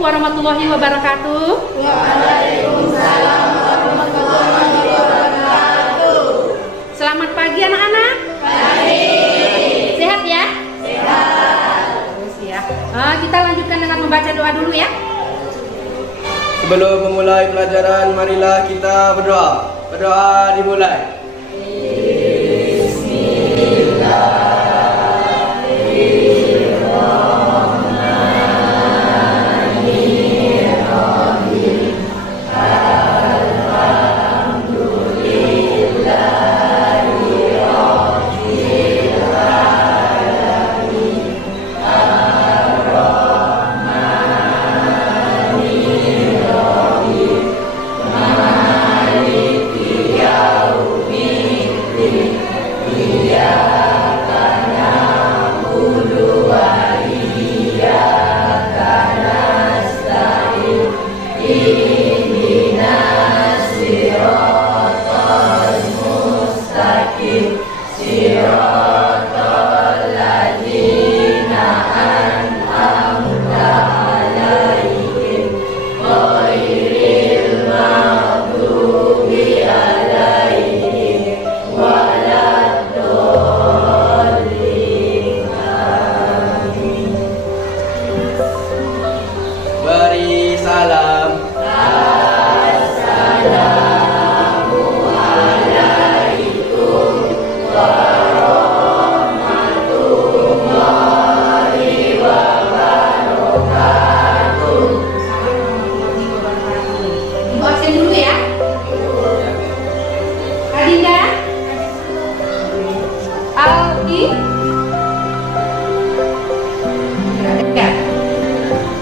warahmatullahi wabarakatuh. Waalaikumsalam warahmatullahi wabarakatuh. Selamat pagi anak-anak. Baik. Sehat ya? Sehat. Terus ya. Kita lanjutkan dengan membaca doa dulu ya. Sebelum memulai pelajaran, marilah kita berdoa. Berdoa dimulai.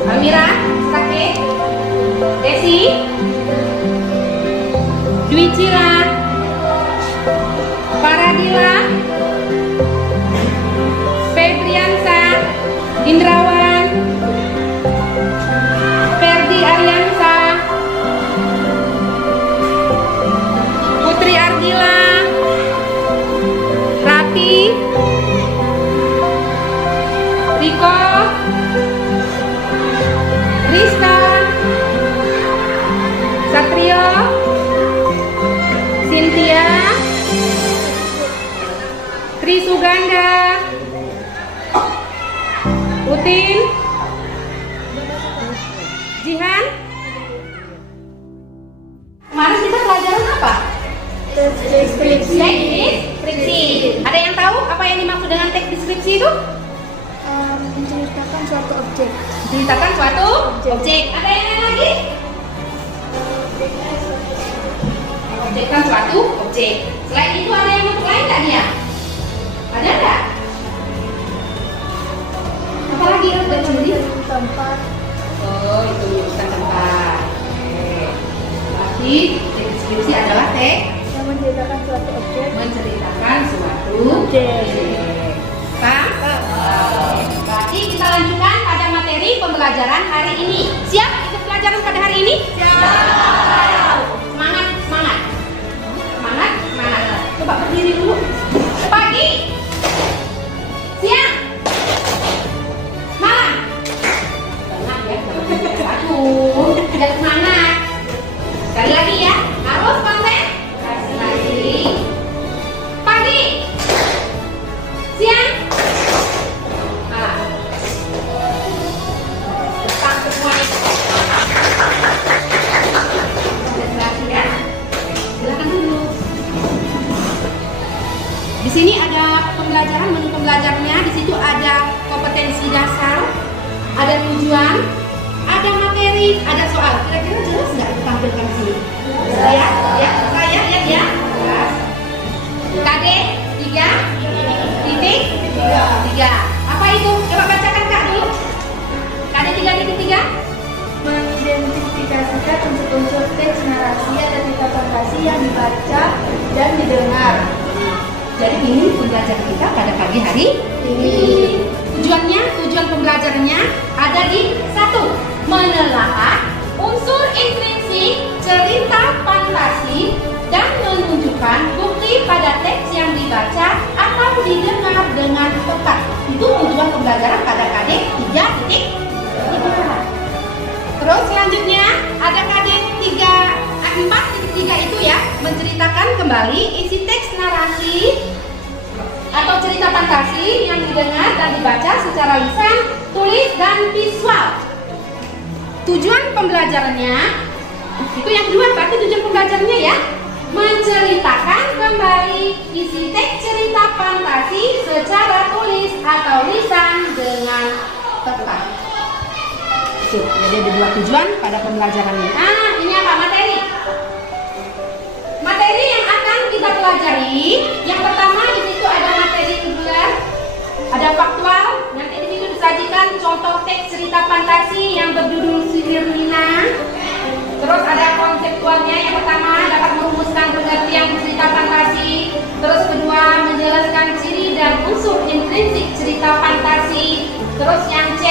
Amira, Sakit, Desi, Dwi Cira, Paradila, Febriansa, Indrawan, Ferdi Aryansa, Putri Argila, Rati, Riko, Rista, Satrio, Cynthia, Tri Suganda, Utin, Jihan. Kemarin kita pelajaran apa? Deskripsi. Ada yang tahu apa yang dimaksud dengan teks deskripsi itu? Menceritakan suatu objek. Menceritakan suatu objek. Ada yang lain lagi? Objekkan suatu objek. Selain itu ada yang lain nggak dia? Ada nggak? Apa lagi yang udah sendiri? Tempat. Oh, itu menyebutkan tempat. Oke. Berarti deskripsi adalah teks Yang menceritakan suatu objek. menceritakan suatu Objek. Paham? Berarti kita lanjutkan pada materi pembelajaran hari ini. Siap ikut pelajaran pada hari ini? Siap. Semangat, semangat. Semangat, semangat. Coba berdiri dulu. Pagi. Siang. Malam. Semangat ya. Aduh, jangan semangat. Sekali lagi ya. Harus konsentrasi. Pagi. Siang. Malam. Tetap semua. Konsentrasi ya. Silakan dulu. Di sini ada pembelajaran, menu pembelajarannya. Di situ ada kompetensi dasar, ada tujuan, ada materi, ada soal. Kira-kira jelas nggak ditampilkan di sini? Ya, ya, saya ya, ya. Jelas. KD 3 titik 3. Apa itu? Coba bacakan Kak dulu. KD 3 titik 3. Mengidentifikasikan unsur-unsur teks narasi atau cerita fantasi yang dibaca dan didengar. Jadi ini pembelajaran kita pada pagi hari ini. Tujuan pembelajarannya ada di 1. Menelaah unsur intrinsik cerita fantasi dan menunjukkan bukti pada teks yang dibaca atau didengar dengan tepat. Itu tujuan pembelajaran pada KD 3.3. Terus selanjutnya ada KD 4.3 itu ya, menceritakan kembali isi teks narasi atau cerita fantasi yang didengar dan dibaca secara lisan, tulis, dan visual. Tujuan pembelajarannya, itu yang kedua, berarti tujuan pembelajarannya ya, menceritakan kembali isi teks cerita fantasi secara tulis atau lisan dengan tepat. Jadi ada dua tujuan pada pembelajarannya. Nah, ini apa materi? Materi yang akan kita pelajari, yang pertama di situ ada materi reguler, ada faktual. Nanti di situ disajikan contoh teks cerita fantasi yang berjudul Sihir Nina. Terus ada konseptualnya, yang pertama dapat merumuskan pengertian cerita fantasi. Terus kedua menjelaskan ciri dan unsur intrinsik cerita fantasi. Terus yang C,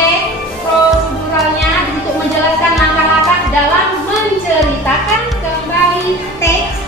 proseduralnya di situ menjelaskan langkah-langkah dalam menceritakan kembali teks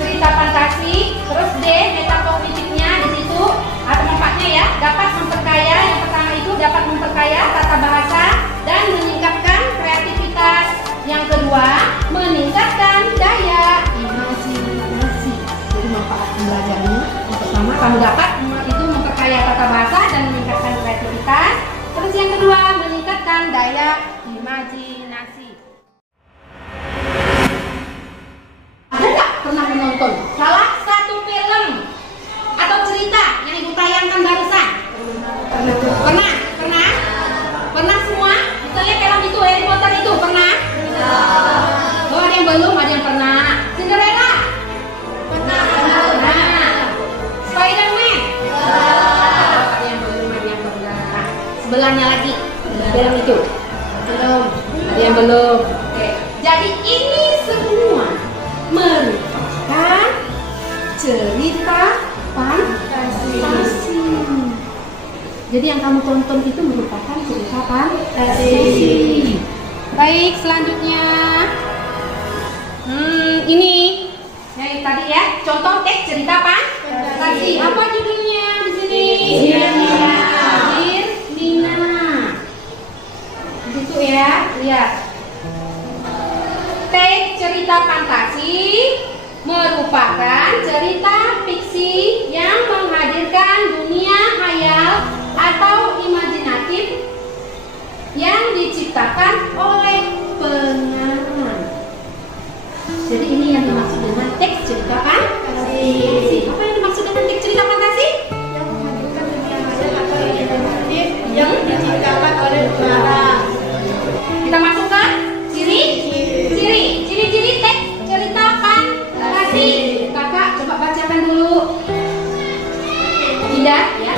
cerita fantasi. Terus D, metakognitifnya di situ atau manfaatnya ya, dapat memperkaya. Yang pertama itu dapat memperkaya tata bahasa dan meningkatkan kreativitas. Yang kedua, meningkatkan daya imajinasi. Jadi manfaat pembelajarannya, yang pertama kamu dapat itu memperkaya tata bahasa dan meningkatkan kreativitas. Terus yang kedua, meningkatkan daya imajinasi. Ada nggak pernah menonton salah satu film atau cerita yang ibu tayangkan barusan? Pernah? Pernah semua? Misalnya film itu Harry Potter itu pernah? Oh, ada yang belum, ada yang pernah. Cinderella? Pernah. Spider-Man? Ada yang belum, ada yang pernah. Sebelahnya lagi film itu? Belum. Ada yang belum. Oke. Jadi ini semua merupakan cerita fantasi. Jadi yang kamu tonton itu merupakan cerita fantasi. Baik, selanjutnya ini yang tadi ya, contoh teks cerita fantasi. Apa judulnya di sini? Sihir Nina. Gitu ya, lihat. Teks cerita fantasi merupakan cerita fiksi yang menghadirkan dunia khayal atau imajinatif yang diciptakan oleh pengarang. Jadi ini yang dimaksud dengan teks cerita fantasi. Apa yang dimaksud dengan teks cerita fantasi? Yang menghadirkan dunia khayal atau imajinatif yang diciptakan oleh pengarang. Kita masukkan ciri-ciri teks cerita fantasi. Kakak coba bacakan dulu. Tidak ya?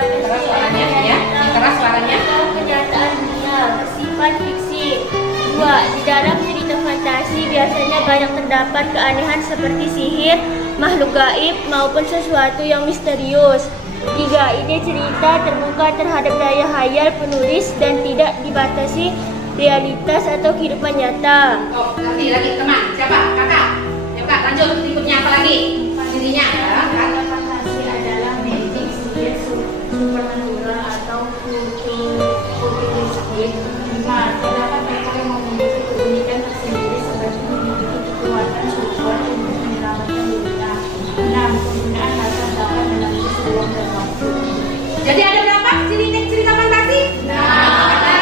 Keras suaranya ya. Keras suaranya. Kenyataan dunia bersifat fiksi. 2. Di dalam cerita fantasi biasanya banyak terdapat keanehan seperti sihir, makhluk gaib maupun sesuatu yang misterius. 3. Ide cerita terbuka terhadap daya khayal penulis dan tidak dibatasi realitas atau kehidupan nyata. Oh, nanti lagi teman. Siapa? Kakak. Ya kak, lanjut berikutnya apa lagi? Cirinya Cerita fantasi adalah magic, sihir, supernatural atau futuristik. 5. Terdapat mereka yang memiliki keunikan tersendiri seperti memiliki kekuatan super untuk menyelamatkan dunia. 6. Penggunaan bahasa dapat menembus ruang dan waktu. Jadi ada berapa ciri teks cerita fantasi? Ada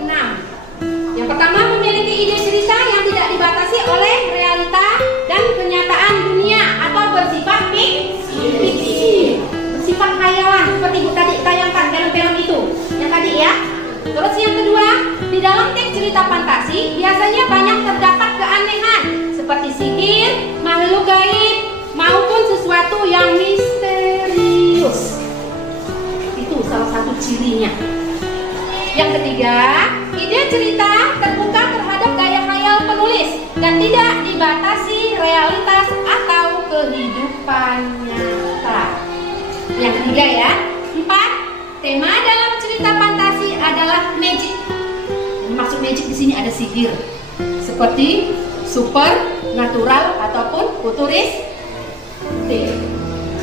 6. Yang pertama, memiliki ide cerita yang tidak dibatasi oleh realita dan kenyataan dunia atau bersifat fiksi. Bersifat khayalan seperti ibu tadi tayangkan film-film itu. Yang tadi ya. Terus yang kedua, di dalam teks cerita fantasi biasanya banyak terdapat keanehan seperti sihir, makhluk gaib maupun sesuatu yang misterius. Itu salah satu cirinya. Yang ketiga, ide cerita terbuka terhadap daya khayal penulis dan tidak dibatasi realitas atau kehidupan nyata. Yang ketiga ya. 4. Tema dalam cerita fantasi adalah magic. Maksud magic di sini ada sihir, seperti supernatural ataupun futuristik.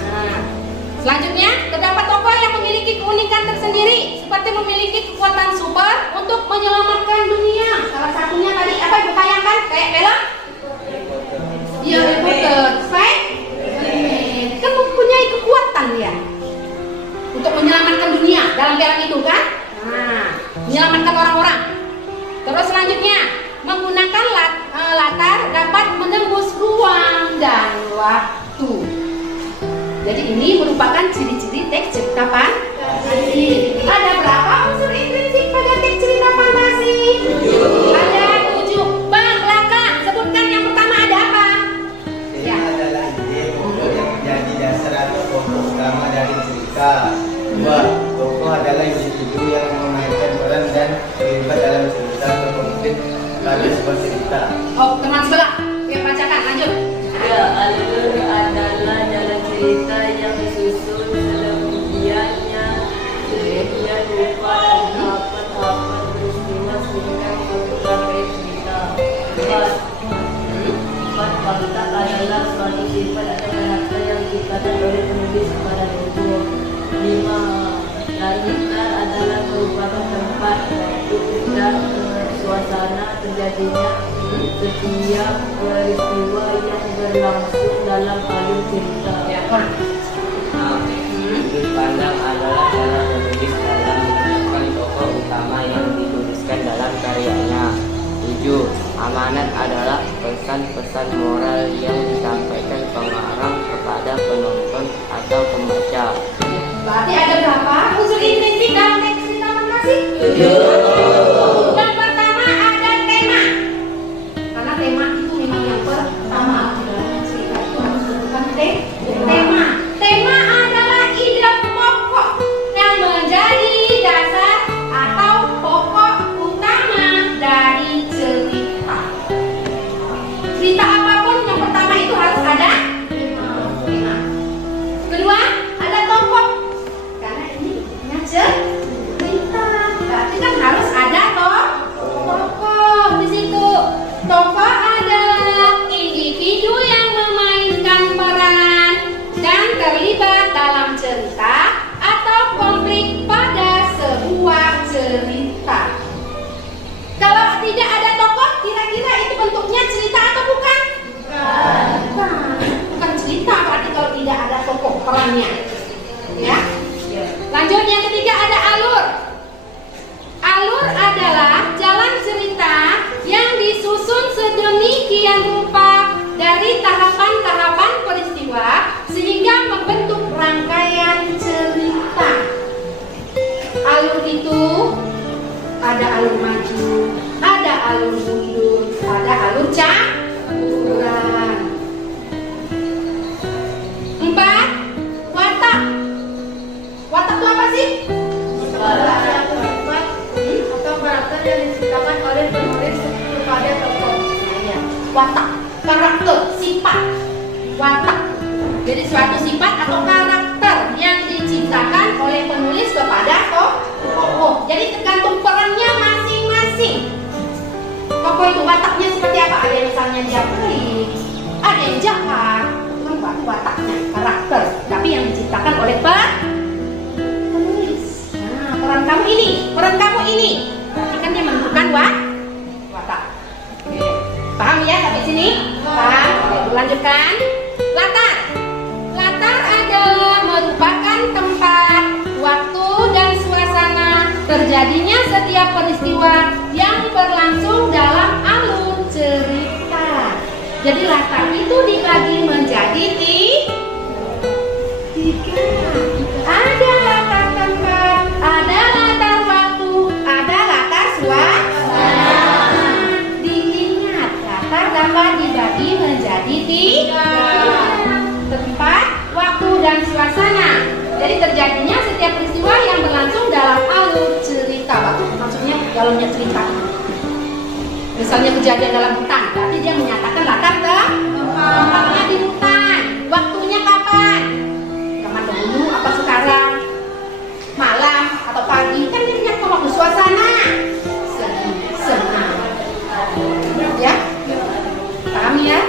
Nah, Selanjutnya, terdapat tokoh yang memiliki keunikan tersendiri, seperti memiliki kekuatan super untuk menyelamatkan dunia. Salah satunya tadi apa ibu tayangkan? Kayak film? Iya, Harry Potter. Kan mempunyai kekuatan ya untuk menyelamatkan dunia dalam film itu kan? Nah, menyelamatkan orang-orang. Terus selanjutnya, menggunakan latar dapat menembus ruang dan waktu. Jadi ini merupakan ciri-ciri teks cerita fantasi. Ada berapa unsur intrinsik pada teks cerita fantasi? Ada 7. Bang, belakang, sebutkan yang pertama ada apa? Ini adalah ide pokok yang menjadi dasar atau pokok utama dari cerita. 2. Tokoh adalah individu yang memainkan peran dan terlibat dalam cerita atau konflik pada sebuah cerita. Oh, teman sebelah. Oke, bacakan, lanjut. Ya, alur adalah jalan cerita yang disusun sedemikiannya rupa dan tahapan-tahapan peristiwa sehingga membentuk rangkaian cerita. 4. Fakta adalah suatu sifat atau karakter yang diciptakan oleh penulis kepada tokoh. 5. Latar adalah merupakan tempat, waktu, dan suasana terjadinya setiap peristiwa yang berlangsung dalam alur cerita. Sudut pandang adalah cara penulis dalam menentukan tokoh utama yang dituliskan dalam karyanya. 7. Amanat adalah pesan-pesan moral yang disampaikan pengarang kepada penonton atau pembaca. Berarti ada berapa unsur intrinsik dalam teks cerita fantasi? 7. Yang pertama ada tema. Karena tema itu memang yang pertama. Cerita itu harus merupakan tema. Tema adalah ide pokok yang menjadi dasar atau pokok utama dari cerita. Cerita apapun yang pertama itu harus ada tema. Kedua, ada tokoh. Karena ini bentuknya cerita. Berarti kan harus ada tokoh di situ. Tokoh adalah individu yang memainkan peran dan terlibat dalam cerita atau konflik pada sebuah cerita. Kalau tidak ada tokoh, kira-kira itu bentuknya cerita atau bukan? Bukan cerita, berarti kalau tidak ada tokoh perannya. Ya. Lanjut, yang ketiga ada alur. Alur adalah jalan cerita yang disusun sedemikian rupa dari tahapan-tahapan peristiwa sehingga membentuk rangkaian cerita. Alur itu ada alur maju, ada alur mundur, ada alur campuran. 4. Watak. Watak itu apa sih? Atau karakter yang diciptakan oleh penulis kepada tokoh. Watak, karakter, sifat, watak. Jadi suatu sifat atau karakter yang diciptakan oleh penulis kepada tokoh. Jadi tergantung perannya masing-masing. Tokoh itu wataknya seperti apa? Ada yang misalnya dia baik, ada yang jahat. Itu kan wataknya, karakter. Tapi yang diciptakan oleh penulis. Nah, peran kamu ini, peran kamu ini. Berarti kan dia menentukan watak. Oke. Paham ya sampai sini? Paham? Oke, lanjutkan. Latar. Latar adalah merupakan tempat, waktu, dan suasana terjadinya setiap peristiwa yang berlangsung dalam alur cerita. Jadi latar itu dibagi menjadi 3. Ada latar tempat, ada latar waktu, ada latar suasana. Diingat, latar dapat dibagi menjadi 3. Tempat, waktu, dan suasana. Jadi terjadinya setiap peristiwa yang berlangsung dalam alur cerita. Waktu maksudnya dalamnya cerita. Misalnya kejadian dalam hutan, berarti dia menyatakan latar tempatnya di hutan. Waktunya kapan? Zaman dahulu apa sekarang? Malam atau pagi? Kan dia menyatakan waktu. Suasana senang. Ya? Paham ya?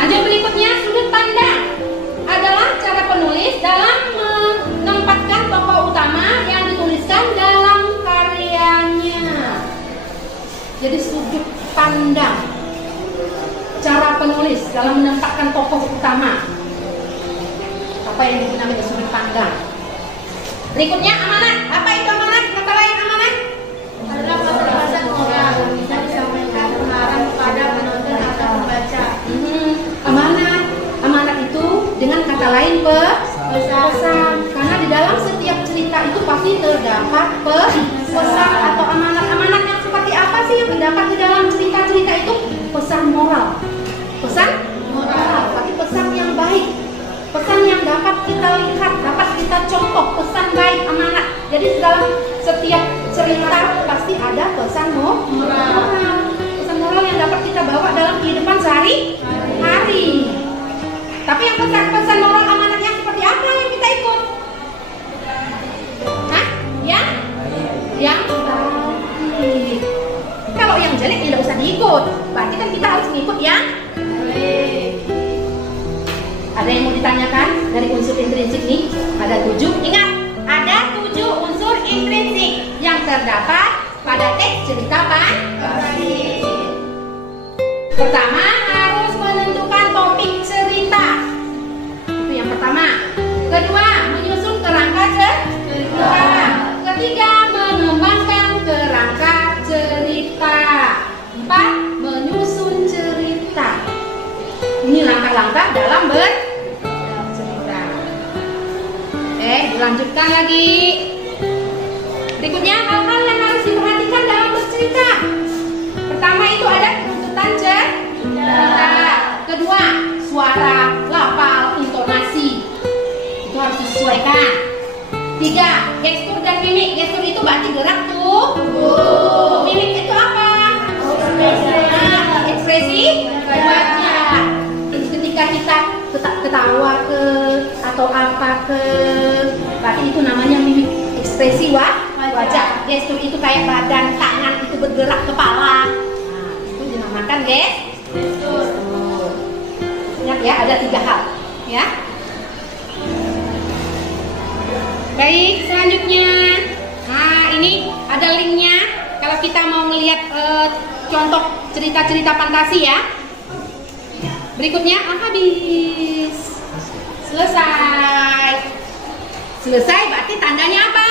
Lanjut berikutnya, sudut pandang adalah pandang cara penulis dalam menempatkan tokoh utama. Apa yang digunakan dari sudut pandang? Berikutnya amanat. Apa itu amanat? Kata lain amanat adalah pesan-pesan moral yang bisa disampaikan pengarang kepada penonton atau pembaca. Amanat itu dengan kata lain pesan. Karena di dalam setiap cerita itu pasti terdapat pesan atau amanat. Amanat yang seperti apa sih yang terdapat di dalam cerita-cerita itu? Pesan moral. Pesan moral, tapi pesan yang baik. Pesan yang dapat kita lihat, dapat kita contoh, pesan baik, amanat. Jadi dalam setiap cerita pasti ada pesan moral. Pesan moral yang dapat kita bawa dalam kehidupan sehari-hari. Tapi yang pesan moral amanat yang seperti apa yang kita ikut? Hah? Yang baik. Kalau yang jelek tidak usah diikut. Berarti kan kita harus mengikut yang baik. Ada yang mau ditanyakan dari unsur intrinsik nih? Ada 7. Ingat, ada 7 unsur intrinsik yang terdapat pada teks cerita fantasi. Pertama, harus menentukan topik cerita. Itu yang pertama. Kedua, menyusun kerangka cerita. Ketiga, mengembangkan kerangka cerita. 4, menyusun cerita. Ini langkah-langkah dalam bercerita. Dilanjutkan lagi. Berikutnya, hal-hal yang harus diperhatikan dalam bercerita. Pertama itu ada tuntutan cerita. Kedua, suara, lafal, intonasi. Itu harus disesuaikan. 3, gestur dan mimik. Gestur itu berarti gerak tubuh. Mimik itu apa? Ekspresi wajah. Ketika kita ketawa atau apa berarti itu namanya mimik, ekspresi wajah. Gestur itu kayak badan, tangan itu bergerak, kepala. Nah, itu dinamakan gestur. Ingat ya, ada 3 hal ya. Baik, selanjutnya. Nah, ini ada linknya. Kalau kita mau melihat contoh cerita-cerita fantasi ya. Berikutnya, habis. Selesai berarti tandanya apa?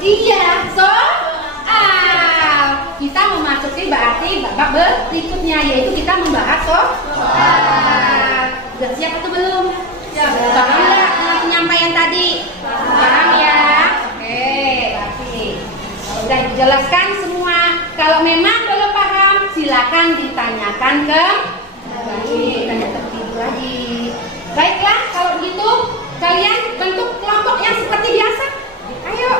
Iya, soal. Kita memasuki berarti babak berikutnya, yaitu kita membahas soal. Sudah siap atau belum? Paham nggak dengan penyampaian tadi? Paham ya? Oke, berarti sudah dijelaskan semua. Kalau memang belum paham, silakan ditanyakan kembali. Tanya tertidur lagi. Baiklah, kalau begitu kalian bentuk kelompok yang seperti biasa. Ayo.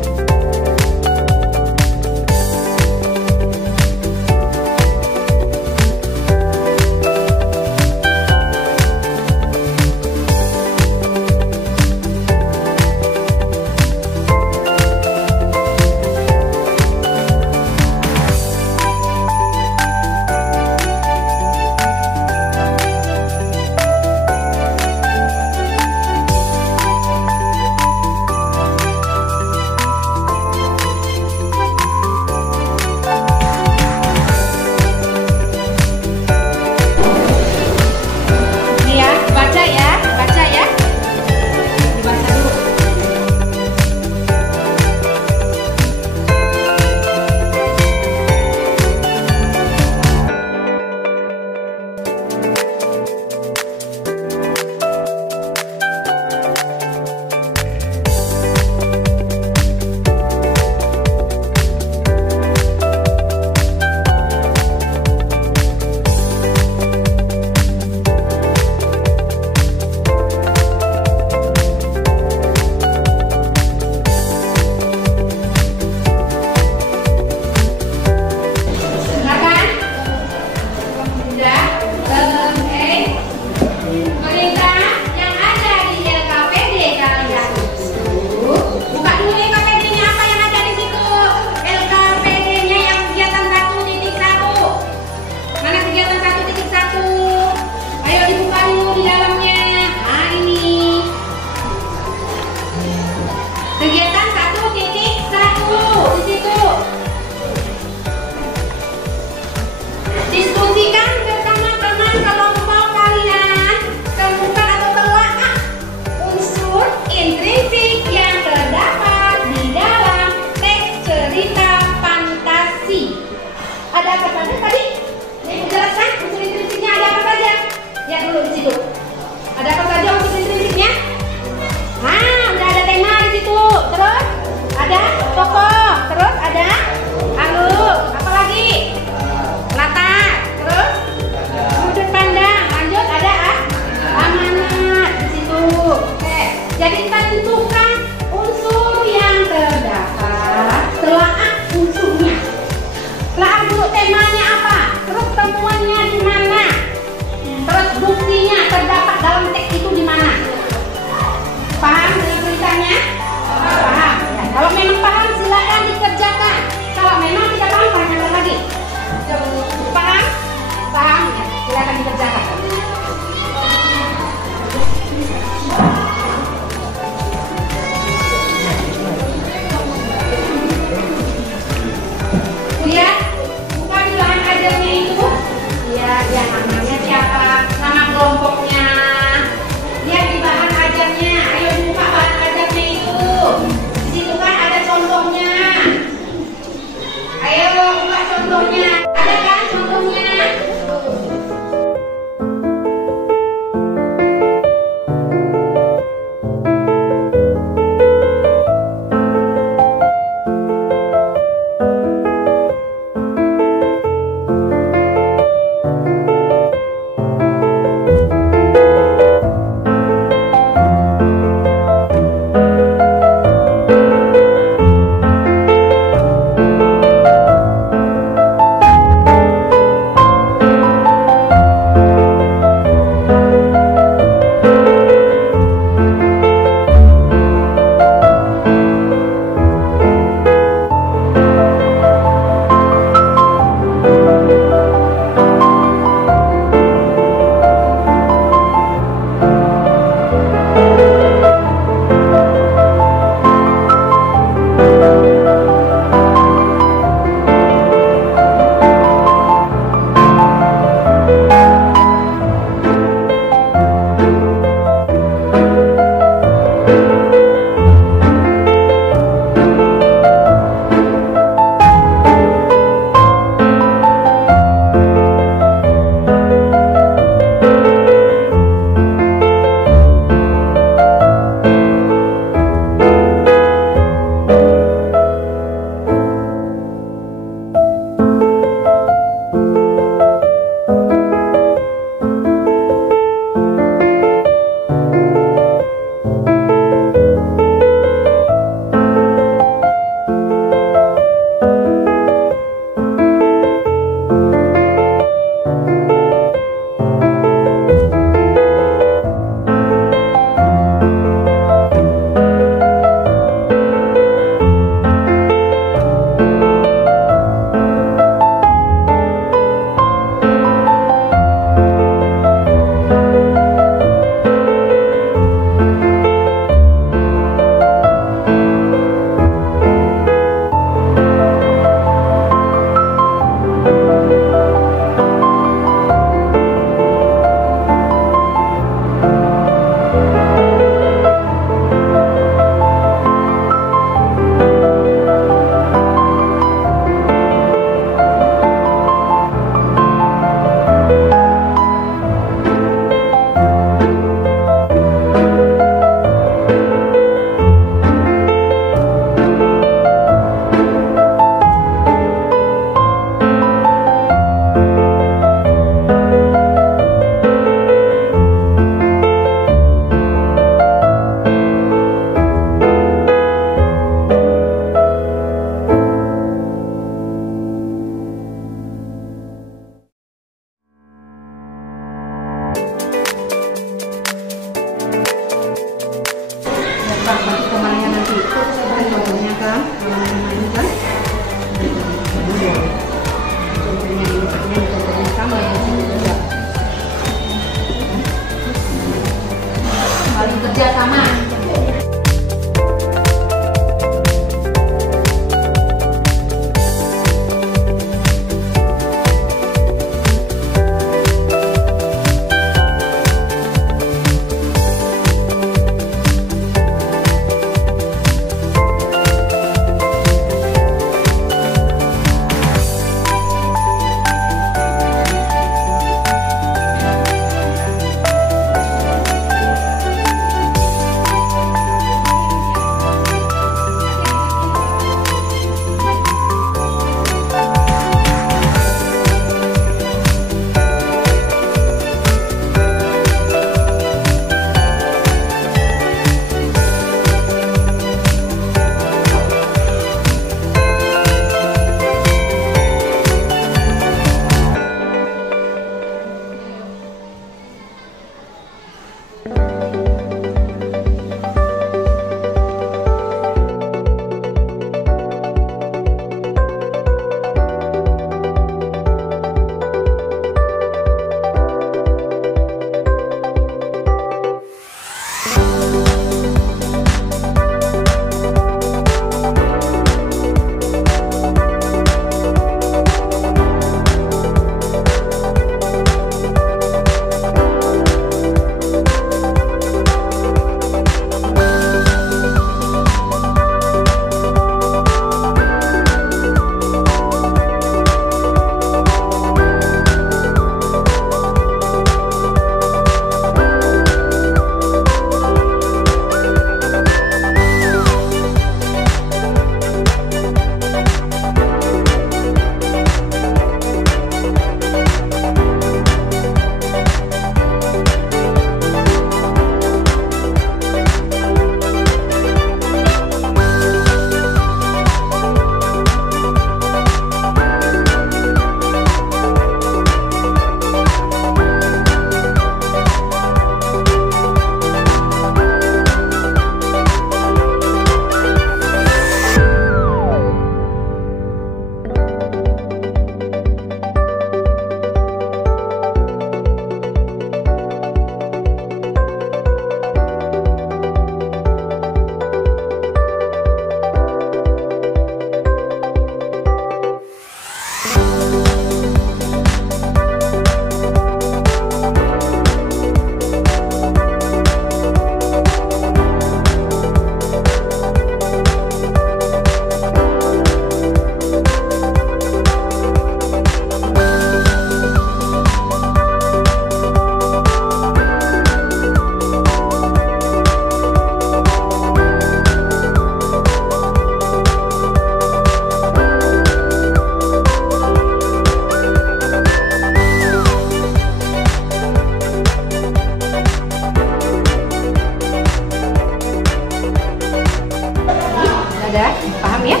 paham ya?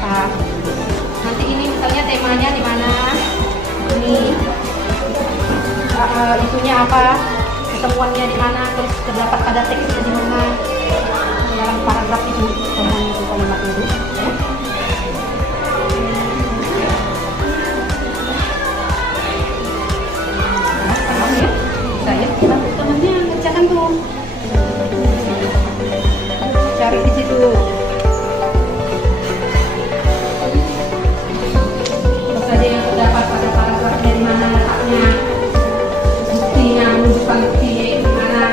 Nah, nanti ini misalnya temanya di mana, ini isunya apa, ketemuannya di mana, terus terdapat pada teksnya di mana, dalam paragraf itu semuanya itu kalimatnya itu. Ya. Nah, paham ya? Bisa ya? Bantu temannya ngerjakan tuh. Cari di situ. Terus saja yang terdapat pada paragraf dari mana letaknya, buktinya, menunjukkan buktinya itu mana.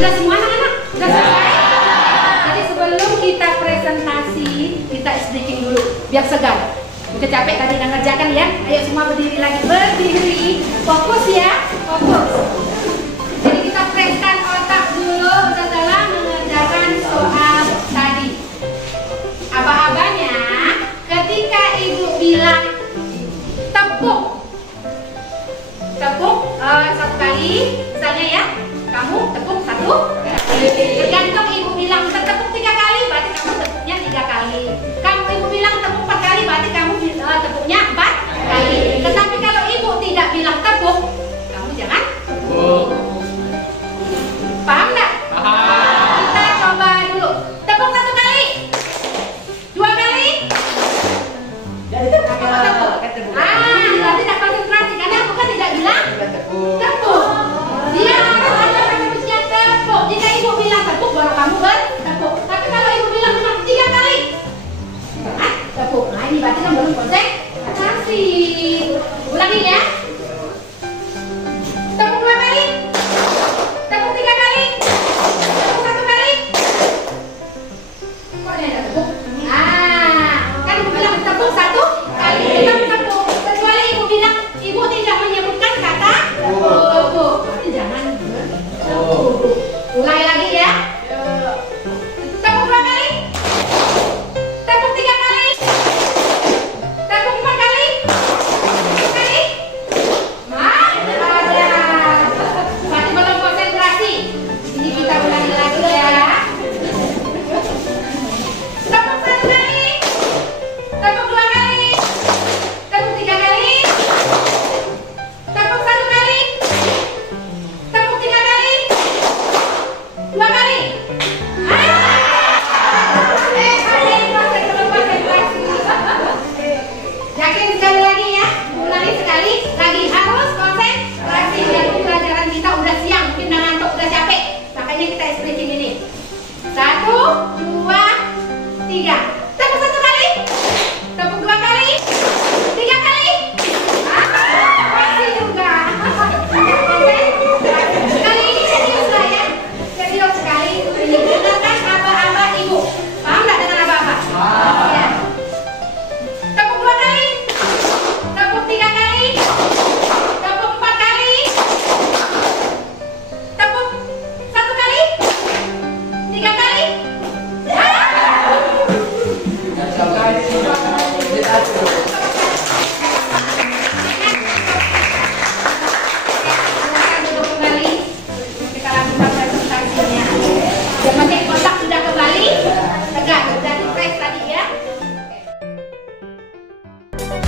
Udah semua anak-anak? Udah selesai? Jadi sebelum kita presentasi, kita stretching dulu biar segar. Udah capek tadi nggak ngerjakan ya? Ayo semua berdiri lagi, berdiri. Fokus ya, fokus. Jadi kita preskan otak dulu setelah mengerjakan soal tadi. Aba-abanya, ketika ibu bilang tepuk, satu kali, misalnya ya. Kamu tepuk satu kali. Tergantung ibu bilang tepuk 3 kali, berarti kamu tepuknya 3 kali. Kamu ibu bilang tepuk 4 kali, berarti kamu tepuknya 4 kali. Tetapi kalau ibu tidak bilang tepuk, kamu jangan tepuk. Paham nggak? Paham. Kita coba dulu. Tepuk 1 kali, 2 kali. Jadi tepuk. Berarti tidak konsentrasi karena aku kan tidak bilang tepuk. Dia harus ada kata-katanya tepuk. Jika ibu bilang tepuk, baru kamu bertepuk. Tapi kalau ibu bilang cuma 3 kali, tepuk. Nah ini berarti kan belum konsentrasi. Ulangi ya. Tepuk 2 kali, tepuk 3 kali, tepuk 1 kali. Kok dia ada tepuk? Nah, kan ibu bilang tepuk 1 kali, tetap tepuk. Kecuali ibu bilang ibu tidak menyebutkan kata tepuk. Jangan bertepuk. Ulangi lagi ya. Tepuk 2 kali, tepuk 3 kali, tepuk 4 kali, 5 kali. Masih belum konsentrasi. Ini kita ulangi lagi ya. Tepuk 1 kali, tepuk 2 kali, tepuk 3 kali, tepuk 1 kali, tepuk 3 kali, 2 kali. Ada yang belum konsentrasi. Yakin sekali lagi ya. Ulangi sekali lagi, harus konsentrasi. Jadi pelajaran kita udah siang, mungkin udah ngantuk, udah capek. Makanya kita stretching ini. 1, 2, 3. Tepuk 1 kali, tepuk 2 kali, 3 kali. Masih juga. Kali ini serius lah ya. Serius sekali. Ini dengarkan aba-aba ibu. Paham nggak dengan aba-aba? Ya. Tepuk 2 kali, tepuk 3 kali, tepuk 4 kali, tepuk 1 kali, 3 kali. Silakan duduk kembali. Kita lanjutkan presentasinya. Yang penting otak sudah kembali tegak, sudah di-press tadi ya.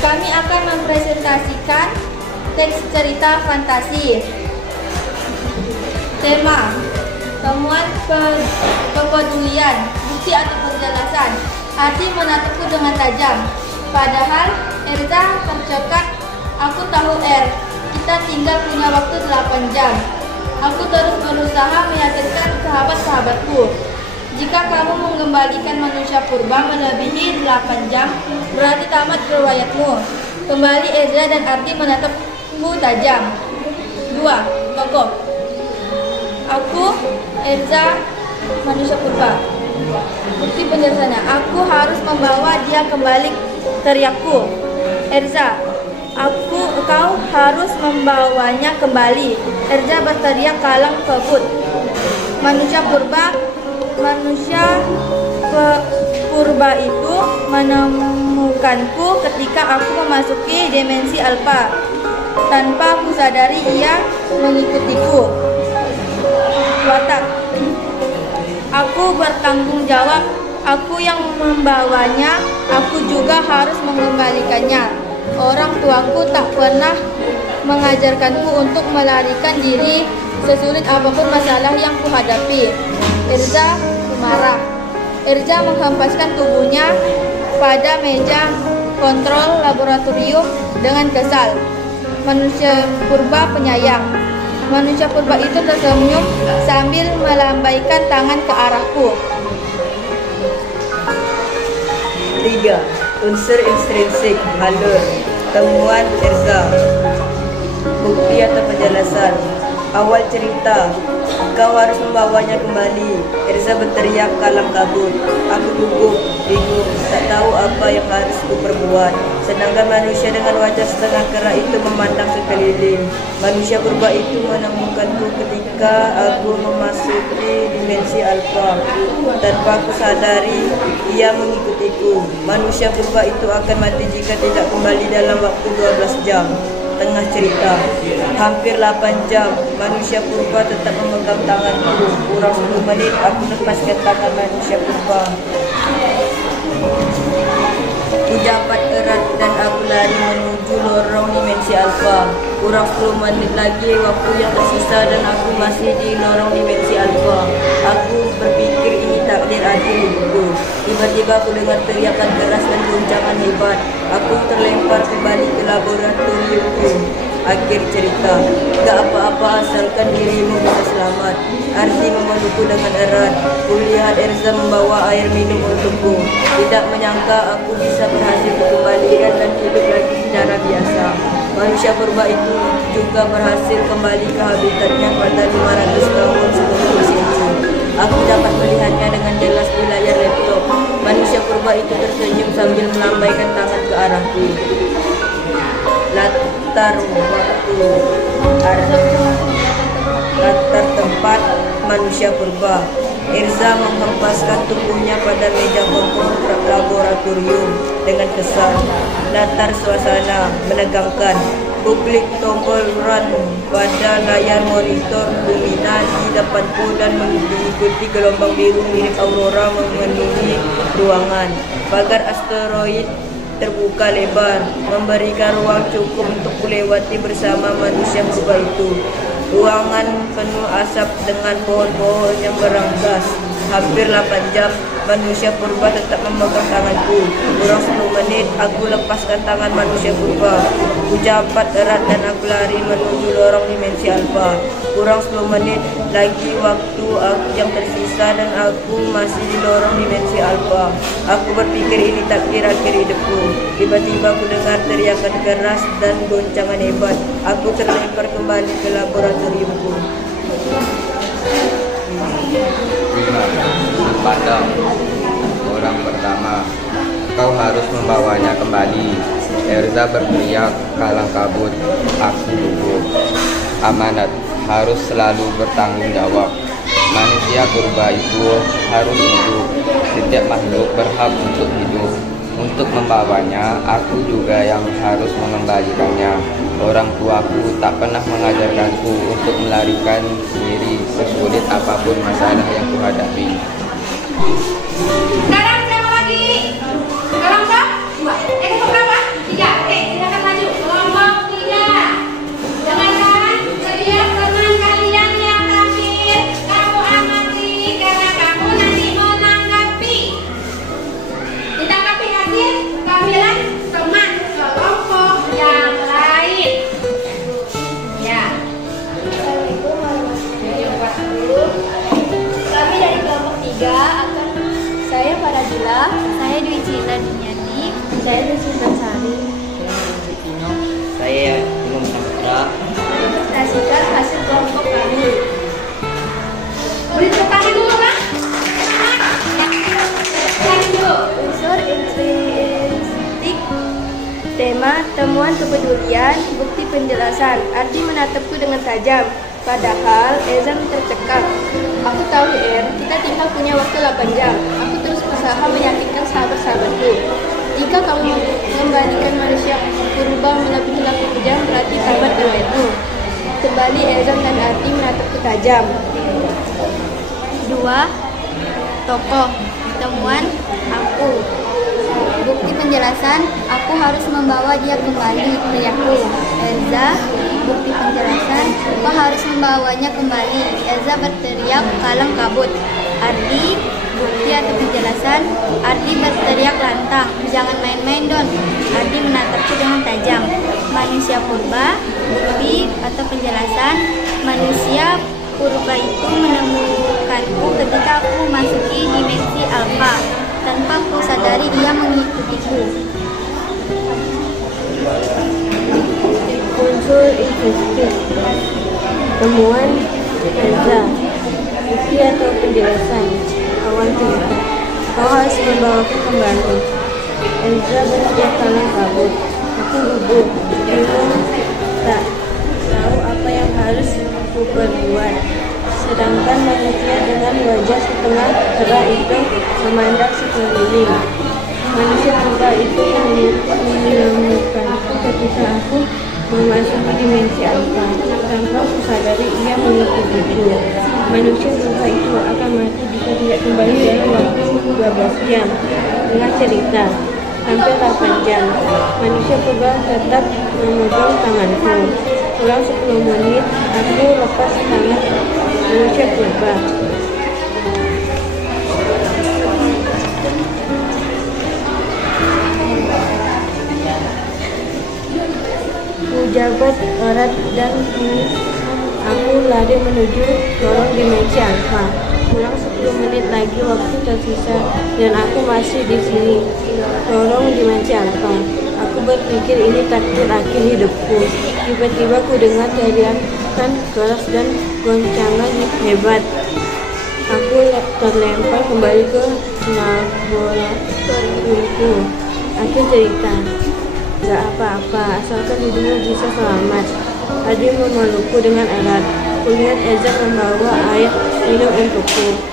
Kami akan mempresentasikan teks cerita fantasi. Tema: temuan kepedulian, bukti atau penjelasan. Arti menatapku dengan tajam. Padahal Erza tercekat. Aku tahu kita tinggal punya waktu 8 jam. Aku terus berusaha meyakinkan sahabat-sahabatku. Jika kamu mengembalikan manusia purba melebihi 8 jam, berarti tamat riwayatmu. Kembali Ezra dan Arti menatapku tajam. 2. Tokoh. Aku, Ezra, manusia purba. Bukti penjelasannya, aku harus membawa dia kembali, teriakku. Erza, Kau harus membawanya kembali. Erza berteriak kalang kabut. Manusia purba itu menemukanku ketika aku memasuki dimensi alfa. Tanpa aku sadari, ia mengikutiku. Watak. Aku bertanggung jawab. Aku yang membawanya, aku juga harus mengembalikannya. Orang tuaku tak pernah mengajarkanku untuk melarikan diri sesulit apapun masalah yang kuhadapi. Erza marah. Erza menghempaskan tubuhnya pada meja kontrol laboratorium dengan kesal. Manusia purba penyayang. Manusia purba itu tersenyum sambil melambaikan tangan ke arahku. 3. Unsur intrinsik alur. Temuan Erza. Bukti atau penjelasan. Awal cerita. Kau harus membawanya kembali. Erza berteriak kalang kabut. Aku gugup, bingung, tak tahu apa yang harus kuperbuat. Sedangkan manusia dengan wajah setengah kera itu memandang sekeliling. Manusia purba itu menemukanku ketika aku memasuki dimensi alfa. Tanpa aku sadari, ia mengikutiku. Manusia purba itu akan mati jika tidak kembali dalam waktu 12 jam. Tengah cerita, hampir 8 jam, manusia purba tetap memegang tanganku. Kurang 10 menit, aku lepaskan tangan manusia purba. Ujapan erat dan aku lari menuju lorong dimensi alfa. Kurang 10 menit lagi waktu yang tersisa dan aku masih di lorong dimensi alfa. Aku berpikir ini takdir adil hidupku. Tiba-tiba aku dengar teriakan keras dan goncangan hebat. Aku terlempar kembali ke laboratoriumku. Akhir cerita. Gak apa-apa asalkan dirimu bisa selamat. Arti memelukku dengan erat. Kulihat Erza membawa air minum untukku. Tidak menyangka aku bisa berhasil dikembalikan dan hidup lagi secara biasa. Manusia purba itu juga berhasil kembali ke habitatnya pada 500 tahun sebelum Masehi. Aku dapat melihatnya dengan jelas di layar laptop. Manusia purba itu tersenyum sambil melambaikan tangan ke arahku. Latar waktu. Latar tempat manusia purba. Erza menghempaskan tubuhnya pada meja kontrol laboratorium dengan kesal. Latar suasana menegangkan. Publik tombol run pada layar monitor lumina di depanku dan mengikuti gelombang biru mirip aurora memenuhi ruangan. Pagar asteroid terbuka lebar, memberikan ruang cukup untuk kulewati bersama manusia purba itu. Ruangan penuh asap dengan pohon-pohon yang berangkas. Hampir 8 jam, manusia purba tetap memegang tanganku. Kurang 10 menit, aku lepaskan tangan manusia purba. Ujapan erat dan aku lari menuju lorong dimensi alfa. Kurang 10 menit lagi waktu yang tersisa dan aku masih di lorong dimensi alfa. Aku berpikir ini takdir akhir hidupku. Tiba-tiba aku dengar teriakan keras dan goncangan hebat. Aku terlempar kembali ke laboratoriumku. 5. Padang. Orang pertama. Kau harus membawanya kembali. Erza berteriak kalang kabut. Aku gugup. Amanat. Harus selalu bertanggung jawab. Manusia purba itu harus hidup. Setiap makhluk berhak untuk hidup. Untuk membawanya, aku juga yang harus mengembalikannya. Orang tuaku tak pernah mengajarkanku untuk melarikan diri sesulit apapun masalah yang kuhadapi. Sekarang siapa lagi? Kelompok 2. Kelompok berapa? 3. Oke, silakan maju. Kelompok 3. Dengarkan setiap teman kalian yang tampil. Kamu amati karena kamu nanti menanggapi. Ditanggapi hasil kehamilan teman kelompok yang lain. Ya. Assalamualaikum warahmatullahi wabarakatuh. Kami dari kelompok 3 akan saya Faradila, saya Dwi Cita Dunyati, saya Dwi Sari. Saya Imam Saputra. Presentasikan hasil kelompok kami. Beri tepuk tangan dulu, Pak. Lanjut. Unsur intrinsik, tema Temuan kepedulian, bukti penjelasan. Ardi menatapku dengan tajam. Padahal Eza tercekam. Aku tahu kita tinggal punya waktu 8 jam. Aku terus berusaha meyakinkan sahabat-sahabatku. Jika kamu mengembalikan manusia purba melebihi 8 jam, berarti tamat denganmu. Kembali Eza dan Ardi menatapku tajam. 2. Tokoh. Temuan aku. Bukti penjelasan, aku harus membawa dia kembali, teriakku. Elza, bukti penjelasan, kau harus membawanya kembali. Elza berteriak kalang kabut. Ardi, bukti atau penjelasan, Ardi berteriak lantang. Jangan main-main Don. Ardi menatapku dengan tajam. Manusia purba, bukti atau penjelasan, manusia purba itu menemukanku ketika aku memasuki dimensi alfa. Tanpa ku sadari ia mengikutiku. Unsur investif. Temuan Elza, bukti atau penjelasan. Awal cerita, kau harus membawaku kembali. Elza berteriak kalang kabut. Aku gugup, bingung, tak tahu apa yang harus ku perbuat. Sedangkan manusia dengan wajah setengah cerah itu memandang sekeliling. Manusia purba itu menemukanku ketika aku memasuki dimensi alfa. Tanpa aku sadari ia mengikutiku. Manusia purba itu akan mati jika tidak kembali dalam waktu 12 jam. Dengan cerita hampir 8 jam. Manusia purba tetap memegang tanganku. Pulang 10 menit, aku lepas tangan manusia purba. Jabat erat dan aku lari menuju lorong dimensi alfa. Pulang 10 menit lagi waktu tersisa dan aku masih di sini, lorong dimensi alfa. Aku berpikir ini takdir akhir hidupku. Tiba-tiba ku dengar teriakan keras dan goncangan hebat. Aku terlempar kembali ke laboratoriumku. Akhir cerita. Gak apa-apa, asalkan hidupmu bisa selamat. Ardi memelukku dengan erat. Kulihat Eza membawa air minum untukku.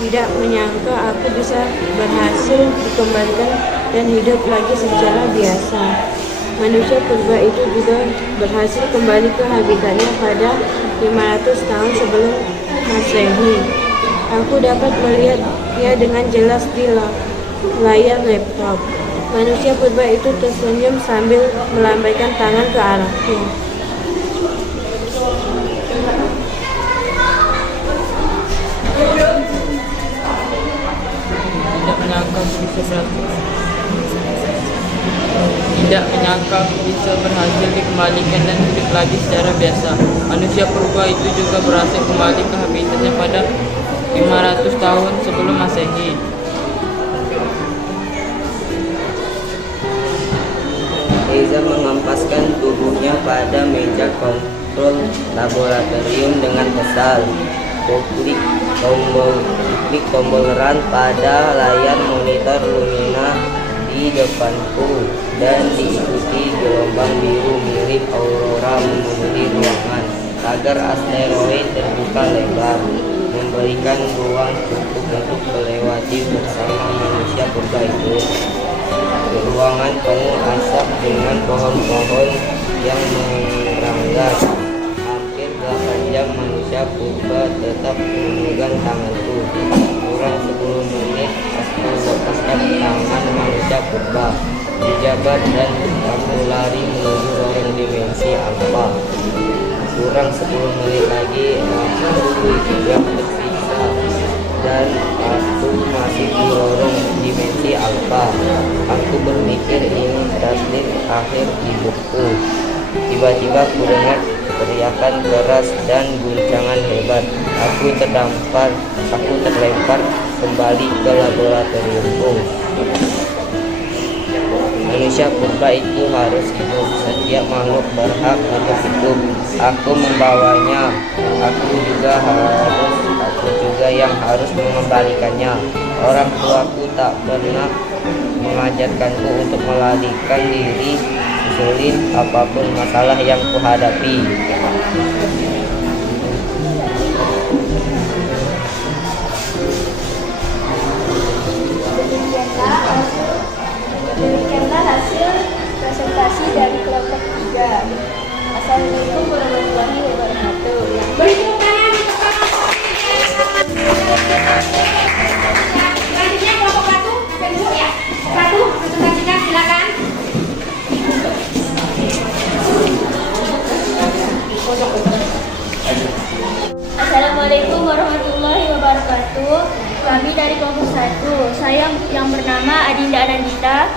Tidak menyangka aku bisa berhasil dikembalikan dan hidup lagi secara biasa. Manusia purba itu juga berhasil kembali ke habitatnya pada 500 tahun sebelum Masehi. Aku dapat melihatnya dengan jelas di layar laptop. Manusia purba itu tersenyum sambil melambaikan tangan ke arahku. Tidak menyangka bisa berhasil dikembalikan dan hidup lagi secara biasa. Manusia purba itu juga berhasil kembali ke habitatnya pada 500 tahun sebelum Masehi. Eza mengampaskan tubuhnya pada meja kontrol laboratorium dengan kesal. Klik tombol run pada layar monitor Lumina di depanku dan diikuti gelombang biru mirip aurora memenuhi ruangan. Pagar asteroid terbuka lebar, memberikan ruang cukup untuk melewati bersama manusia purba itu. Ruangan penuh asap dengan pohon-pohon yang meranggas. Hampir 8 jam manusia purba tetap memegang tanganku. Kurang 10 menit aku lepaskan tangan manusia purba. Dijabat dan aku lari menuju lorong dimensi alfa. Kurang 10 menit lagi aku juga tersiksa dan aku masih di lorong dimensi alfa. Aku berpikir ini takdir akhir hidupku. Tiba-tiba aku dengar teriakan keras dan guncangan hebat. Aku terlempar kembali ke laboratoriumku. Manusia purba itu harus hidup. Setiap makhluk berhak untuk hidup. Aku membawanya. Aku juga yang harus mengembalikannya. Orang tuaku tak pernah mengajarkanku untuk melarikan diri sesulit apapun masalah yang kuhadapi. Demikianlah hasil presentasi dari kelompok 3. Assalamualaikum warahmatullahi wabarakatuh. Beri tepuk tangan untuk selanjutnya kelompok 1 dan 2 ya. 1 presentasikan, silakan. Assalamualaikum warahmatullahi wabarakatuh. Kami dari kelompok 1. Saya yang bernama Adinda Anandita.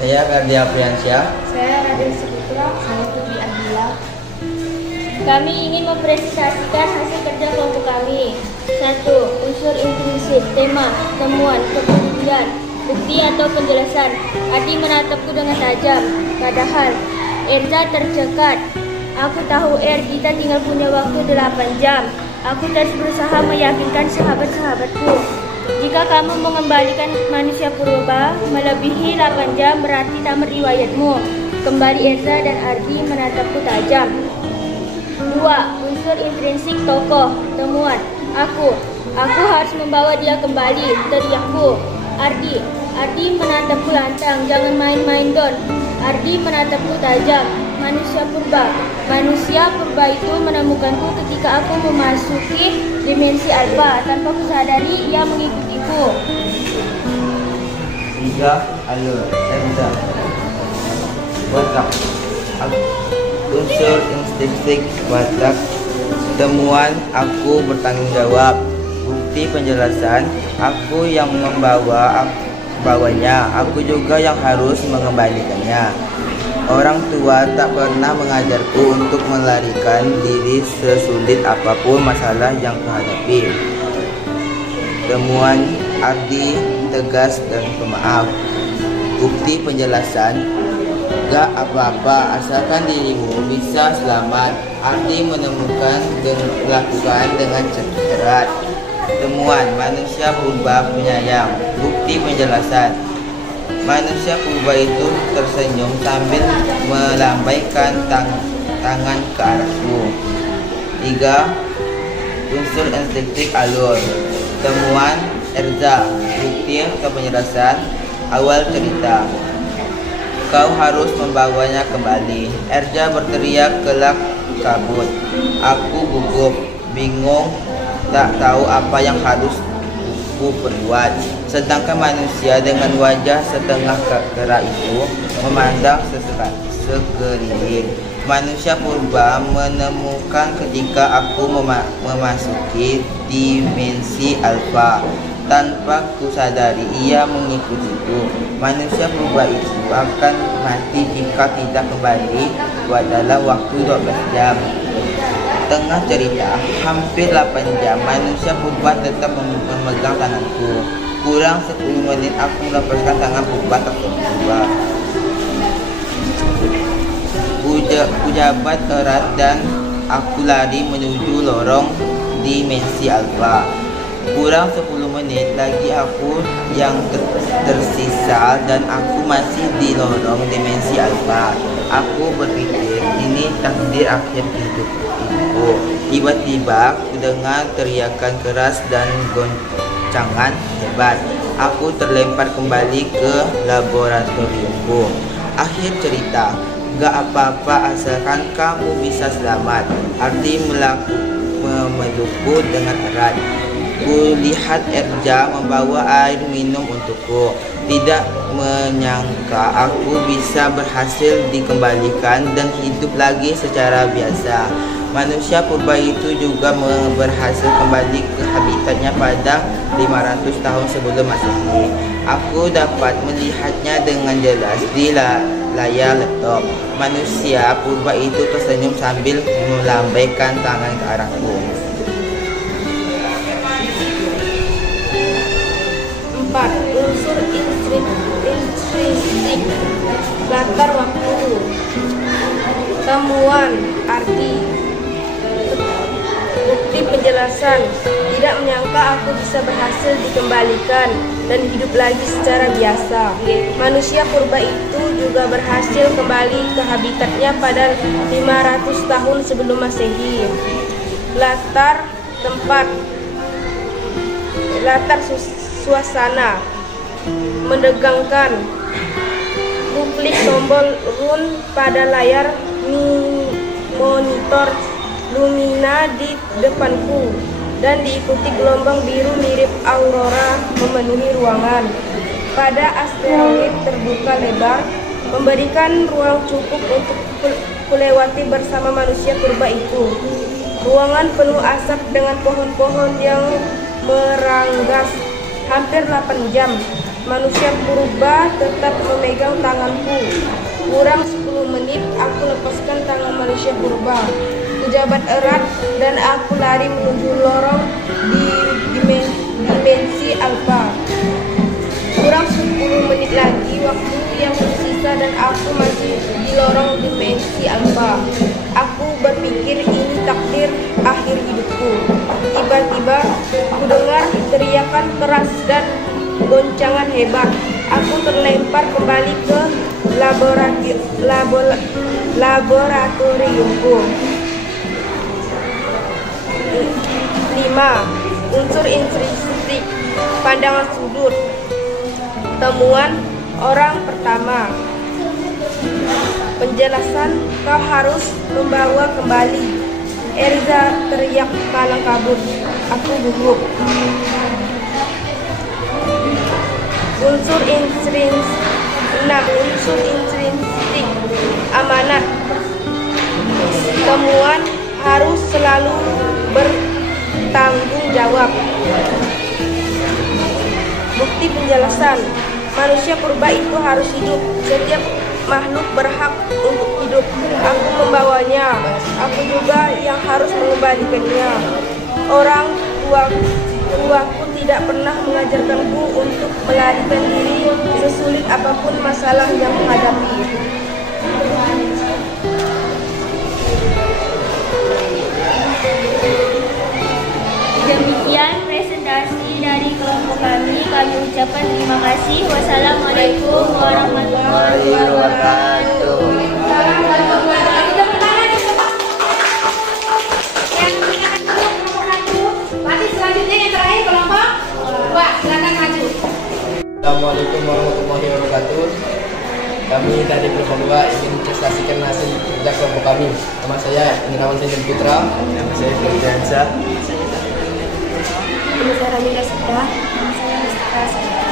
Saya Ferdi Apriansyah. Saya Raden Saputra. Saya Putri Adila. Kami ingin mempresentasikan hasil kerja kelompok kami. 1. Unsur intrinsik. Tema, temuan, kepentingan, bukti atau penjelasan. Adi menatapku dengan tajam. Padahal Erza tercekat. Aku tahu kita tinggal punya waktu 8 jam. Aku terus berusaha meyakinkan sahabat-sahabatku. Jika kamu mengembalikan manusia purba melebihi 8 jam berarti tamat riwayatmu. Kembali Erza dan Ardi menatapku tajam. 2. Unsur intrinsik tokoh. Temuan. Aku harus membawa dia kembali. Teriakku. Ardi menatapku lantang. Jangan main-main Don. Ardi menatapku tajam. Manusia purba itu menemukanku ketika aku memasuki dimensi alfa. Tanpa kusadari ia mengikutiku. 3. Alur Erza. Watak. Unsur intrinsik watak. Temuan, aku bertanggung jawab. Bukti penjelasan, aku yang membawanya. Aku juga yang harus mengembalikannya. Orang tua tak pernah mengajarku untuk melarikan diri sesulit apapun masalah yang kuhadapi. Temuan, Ardi tegas dan pemaaf. Bukti penjelasan, gak apa-apa asalkan dirimu bisa selamat. Ardi menemukan dan melakukan dengan cepat. Temuan, manusia purba penyayang. Bukti penjelasan, manusia purba itu tersenyum sambil melambaikan tangan ke arahku. 3. Unsur instinktif alur. Temuan, Erza. Bukti atau penjelasan, awal cerita. Kau harus membawanya kembali. Erza berteriak kelak kabut. Aku gugup, bingung, tak tahu apa yang harus ku perbuat. Sedangkan manusia dengan wajah setengah kera itu memandang sekeliling. Manusia purba menemukan ketika aku memasuki dimensi alfa. Tanpa kusadari ia mengikutiku. Manusia purba itu akan mati jika tidak kembali dalam waktu 12 jam. Tengah cerita, hampir 8 jam, manusia purba tetap memegang tanganku. Kurang 10 menit aku melepaskan tangan purba tersebut. Kujabat erat dan aku lari menuju lorong dimensi alfa. Kurang 10 menit lagi aku yang tersisa dan aku masih di lorong dimensi alfa. Aku berpikir ini takdir akhir hidupku. Tiba-tiba aku dengar teriakan keras dan goncangan hebat. Aku terlempar kembali ke laboratoriumku. Akhir cerita, gak apa-apa asalkan kamu bisa selamat. Ardi memelukku dengan erat. Kulihat Erza membawa air minum untukku. Tidak menyangka aku bisa berhasil dikembalikan dan hidup lagi secara biasa. Manusia purba itu juga berhasil kembali ke habitatnya pada 500 tahun sebelum Masehi. Aku dapat melihatnya dengan jelas di layar laptop. Manusia purba itu tersenyum sambil melambaikan tangan ke arahku. 4. Unsur intrinsik. Latar waktu. Temuan, arti. Bukti penjelasan. Tidak menyangka aku bisa berhasil dikembalikan dan hidup lagi secara biasa. Manusia purba itu juga berhasil kembali ke habitatnya pada 500 tahun sebelum Masehi. Latar suasana menegangkan. Klik tombol run pada layar monitor lumina di depanku dan diikuti gelombang biru mirip aurora memenuhi ruangan. Pada asteroid terbuka lebar, memberikan ruang cukup untuk kulewati bersama manusia purba itu. Ruangan penuh asap dengan pohon-pohon yang meranggas. Hampir 8 jam. Manusia purba tetap memegang tanganku. Kurang 10 menit aku lepaskan tangan manusia purba. Kujabat erat dan aku lari menuju lorong di dimensi alfa. Kurang 10 menit lagi waktu yang tersisa dan aku masih di lorong dimensi alfa. Aku berpikir ini takdir akhir hidupku. Tiba-tiba kudengar teriakan keras dan goncangan hebat. Aku terlempar kembali ke laboratoriumku. 5. Unsur intrinsik, pandangan sudut. Temuan orang pertama. Penjelasan, kau harus membawa kembali. Erza teriak kalang kabut. Aku gugup. Unsur intrinsik. 6. Unsur intrinsik, amanat. Temuan harus selalu bertanggung jawab. Bukti penjelasan, manusia purba itu harus hidup. Setiap makhluk berhak untuk hidup. Aku membawanya. Aku juga yang harus mengembalikannya. Orang tuaku tidak pernah mengajarkanku untuk melarikan diri sesulit apapun masalah yang menghadapi. Demikian presentasi dari kelompok kami. Kami ucapkan terima kasih. Wassalamualaikum warahmatullahi wabarakatuh. Masih selanjutnya yang terakhir kelompok 2, silakan maju. Assalamualaikum warahmatullahi wabarakatuh. Kami dari kelompok 2 ingin mempresentasikan hasil kerja kelompok kami. Nama saya Indrawan Sejun Putra. Nama saya Firdiansa. Nama saya Ramila Sita. Nama saya Mustaka Sita.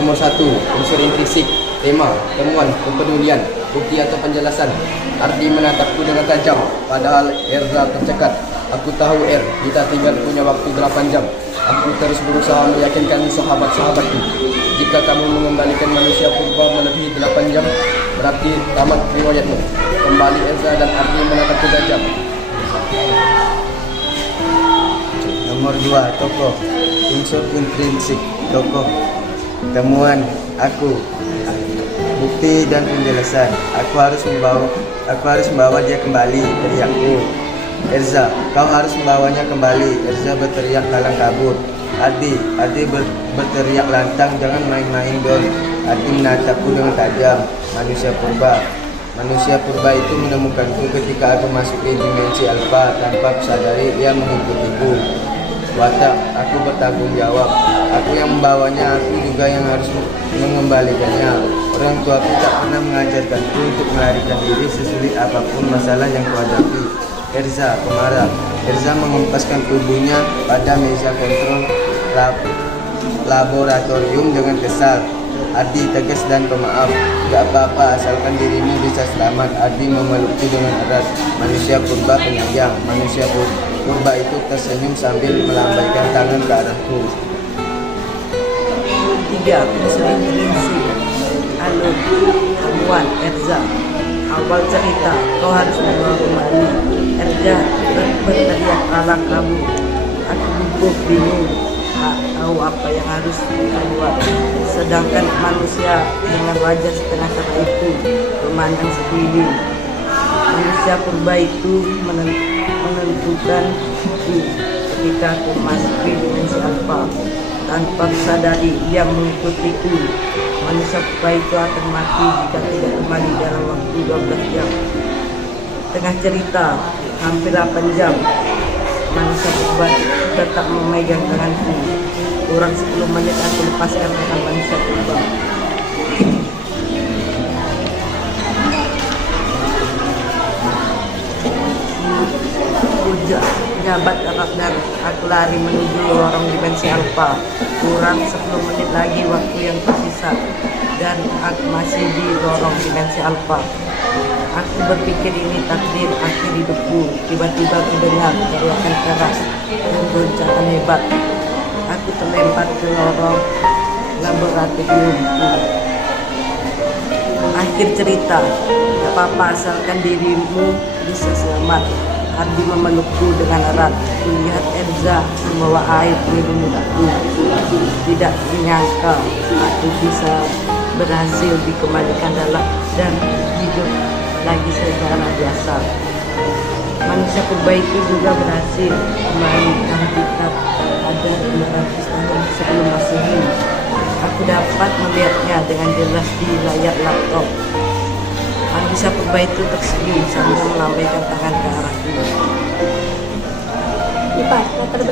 Nomor 1, unsur intrinsik. Tema, temuan, kepedulian, bukti atau penjelasan. Ardi menatapku dengan tajam, padahal Erza tercekat. Aku tahu kita tinggal punya waktu 8 jam. Aku terus berusaha meyakinkan sahabat-sahabatku. Jika kamu mengembalikan manusia purba melebihi 8 jam, berarti tamat riwayatmu. Kembali Erza dan Ardi menatapku tajam. Nomor 2, tokoh. Unsur intrinsik, tokoh. Temuan, aku. Bukti dan penjelasan. Aku harus membawa dia kembali, teriakku. Erza, kau harus membawanya kembali. Erza berteriak kalang kabut. Ardi berteriak lantang, jangan main-main dong. Ardi menatapku dengan tajam. Manusia purba itu menemukanku ketika aku masuk di dimensi alfa. Tanpa kusadari dia mengikutiku. Watak, aku bertanggung jawab. Aku yang membawanya, aku juga yang harus mengembalikannya. Orang tuaku tak pernah mengajarkanku untuk melarikan diri sesulit apapun masalah yang kuhadapi. Erza pemarah. Erza mengempaskan tubuhnya pada meja kontrol laboratorium dengan kesal. Ardi tegas dan pemaaf. Gak apa-apa asalkan dirimu bisa selamat. Ardi memelukku dengan erat. Manusia purba penyayang. Manusia purba itu tersenyum sambil melambaikan tangan ke arahku. 3. Unsur intrinsik. Halo, temuan Erza. Awal cerita, kau harus membawa kembali. Erza berteriak kalang kabut. Aku gugup bingung, tak tahu apa yang harus dibuat. Sedangkan manusia dengan wajah setengah cerah itu memandang sekeliling. Manusia Manusia purba itu menentukan ketika aku memasuki dimensi alfa. Tanpa sadari ia mengikutiku. Manusia purba itu akan mati jika tidak kembali dalam waktu 12 jam. Tengah cerita, hampir 8 jam, manusia purba tetap memegang tanganku. Kurang 10 menit aku lepaskan tangan manusia purba. Jabat erat dan aku lari menuju lorong dimensi alfa. Kurang 10 menit lagi waktu yang tersisa dan aku masih di lorong dimensi alfa. Aku berpikir ini takdir akhir hidupku. Tiba-tiba aku dengar teriakan keras dan goncangan hebat. Aku terlempar ke lorong laboratoriumku. Akhir cerita. Gak apa-apa asalkan dirimu bisa selamat. Ardi memelukku dengan erat. Kulihat Erza membawa air minum untukku. Tidak menyangka aku bisa berhasil dikembalikan dalam dan hidup lagi secara biasa. Manusia purba itu juga berhasil kembalikan kitab pada 200 tahun sebelum Masehi. Aku dapat melihatnya dengan jelas di layar laptop. Manusia purba itu tersenyum sambil melambaikan tangan ke arahku.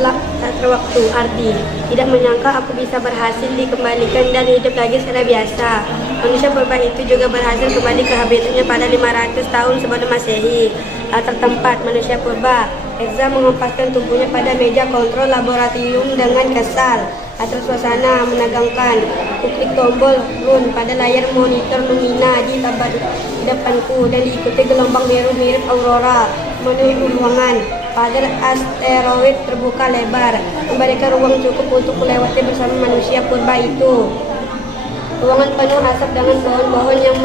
Latar waktu Ardi. Tidak menyangka aku bisa berhasil dikembalikan dan hidup lagi secara biasa. Manusia purba itu juga berhasil kembali ke habitatnya pada 500 tahun sebelum Masehi. Latar tempat manusia purba. Erza mengempaskan tubuhnya pada meja kontrol laboratorium dengan kesal. Latar suasana menegangkan. Kuklik tombol run pada layar monitor menghina di depanku dan diikuti gelombang biru mirip aurora menuju ruangan. Pagar asteroid terbuka lebar, memberikan ruang cukup untuk melewati bersama manusia purba itu. Ruangan penuh asap dengan pohon-pohon yang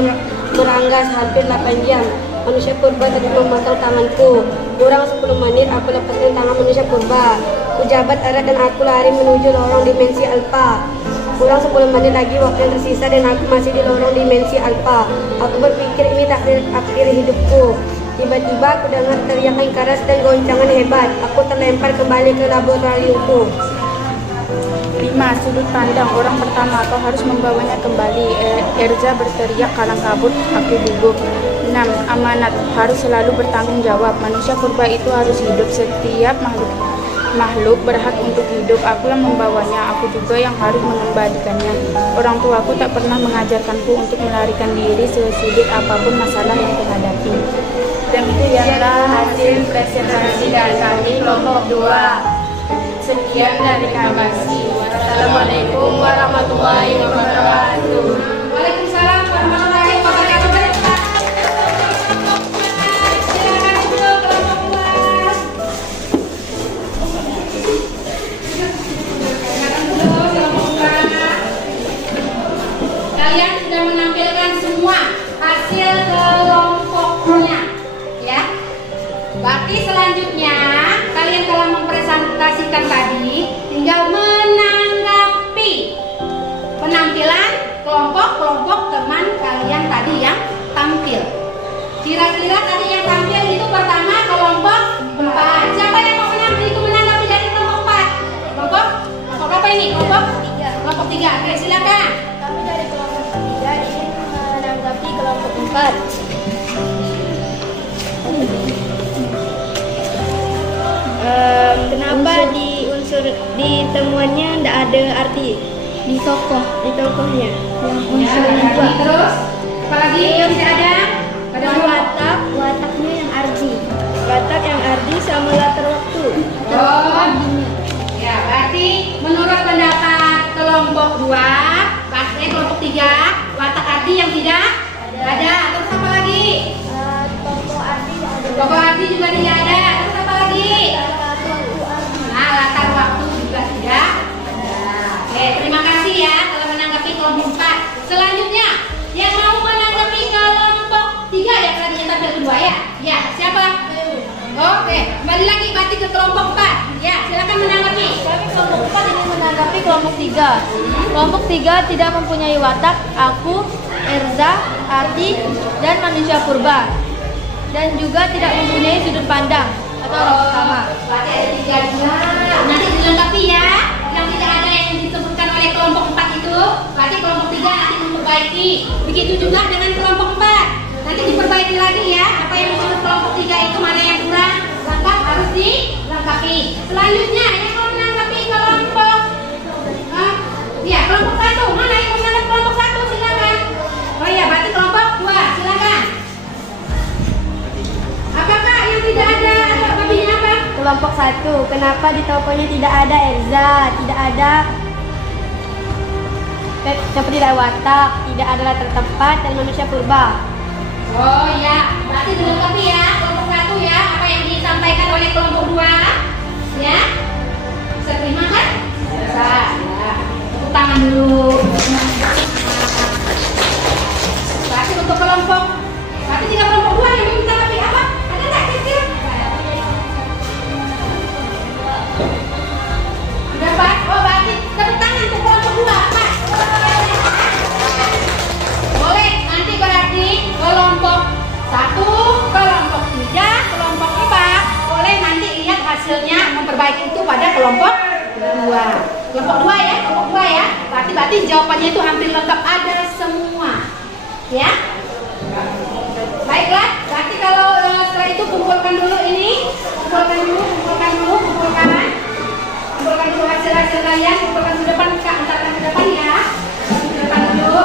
meranggas hampir 8 jam. Manusia purba tadi memotong tanganku. Kurang 10 menit aku lepaskan tangan manusia purba. Kujabat erat dan aku lari menuju lorong dimensi alfa. Kurang 10 menit lagi waktu yang tersisa dan aku masih di lorong dimensi alfa. Aku berpikir ini takdir akhir hidupku. Tiba-tiba aku dengar teriakan keras dan goncangan hebat. Aku terlempar kembali ke laboratoriumku. 5. Sudut pandang orang pertama, kau harus membawanya kembali. Erza berteriak kalang kabut, aku gugup. 6. Amanat, harus selalu bertanggung jawab. Manusia purba itu harus hidup. Setiap makhluk berhak untuk hidup. Aku yang membawanya, aku juga yang harus mengembalikannya. Orang tuaku tak pernah mengajarkanku untuk melarikan diri sesudut apapun masalah yang kuhadapi. Demikianlah hasil presentasi dari kami kelompok 2. Sekian dari kami. Wassalamualaikum warahmatullahi wabarakatuh. Waalaikumsalam warahmatullahi wabarakatuh. Silakan duduk kelompok 2. Kalian sudah menampilkan semua hasil kelompoknya, ya. Berarti selanjutnya kalian telah mempresentasikan tadi, tinggal menanggapi penampilan kelompok-kelompok teman kalian tadi yang tampil. Kira-kira tadi yang tampil itu pertama kelompok 4. Siapa yang mau menanggapi dari kelompok 4? Kelompok apa ini? Kelompok 3. Kelompok 3. Oke, silakan. Kami dari kelompok 3 ingin menanggapi kelompok 4. Kenapa di unsur di temuannya tidak ada arti di tokohnya? Ya, terus apalagi yang tidak ada? Pada Wataknya yang Ardi. Watak yang Ardi sama latar waktu. Oh, ya berarti menurut pendapat kelompok 2, pasti kelompok 3, watak Ardi yang tidak ada. Terus apa lagi? Tokoh Ardi juga tidak ada. Terus apa lagi? Nah, latar waktu juga tidak ada. Oke, terima kasih ya telah menanggapi kelompok 4. Selanjutnya yang mau menanggapi kelompok 3 ya, tadi yang tampil kedua ya. Ya, siapa? Oke, kembali lagi berarti ke kelompok 4. Ya, silakan menanggapi. Kami kelompok 4 ingin menanggapi kelompok 3. Kelompok 3 tidak mempunyai watak. Aku, Erza, Ardi, dan manusia purba. dan juga tidak mempunyai sudut pandang atau orang pertama. Berarti ada 3. Nanti dilengkapi ya. Yang tidak ada yang disebutkan oleh kelompok 4 itu, berarti kelompok 3 nanti memperbaiki. Begitu juga dengan kelompok 4. Nanti diperbaiki lagi ya. Apa yang menurut kelompok 3 itu mana yang kurang lengkap harus dilengkapi. Selanjutnya yang mau menanggapi kelompok ya kelompok 1. Mana yang mau menanggapi kelompok 1? Silakan. Oh ya, berarti kelompok 2. Silakan. Apakah yang tidak ada atau babinya apa? Kelompok 1, kenapa di tokonya tidak ada Erza, tidak ada seperti watak, tidak ada latar tempat dan manusia purba. Oh ya, berarti dilengkapi ya kelompok 1 ya, apa yang disampaikan oleh kelompok 2 ya. Bisa terima kan? Bisa ya. Tepuk tangan dulu. Berarti untuk kelompok, berarti 3 kelompok 2 yang minta lebih apa? Ada nggak kecil? Dapat? Oh berarti tepuk tangan untuk kelompok 2 Pak. Boleh, nanti berarti kelompok 1, kelompok 3, kelompok 4 boleh nanti lihat hasilnya memperbaiki itu pada kelompok 2. Kelompok 2 ya, kelompok 2 ya. Berarti jawabannya itu hampir lengkap, ada semua. Ya. Baiklah, berarti kalau setelah itu kumpulkan dulu ini, kumpulkan dulu hasil-hasil kalian, kumpulkan ke depan, antarkan ke depan ya. Ke depan dulu.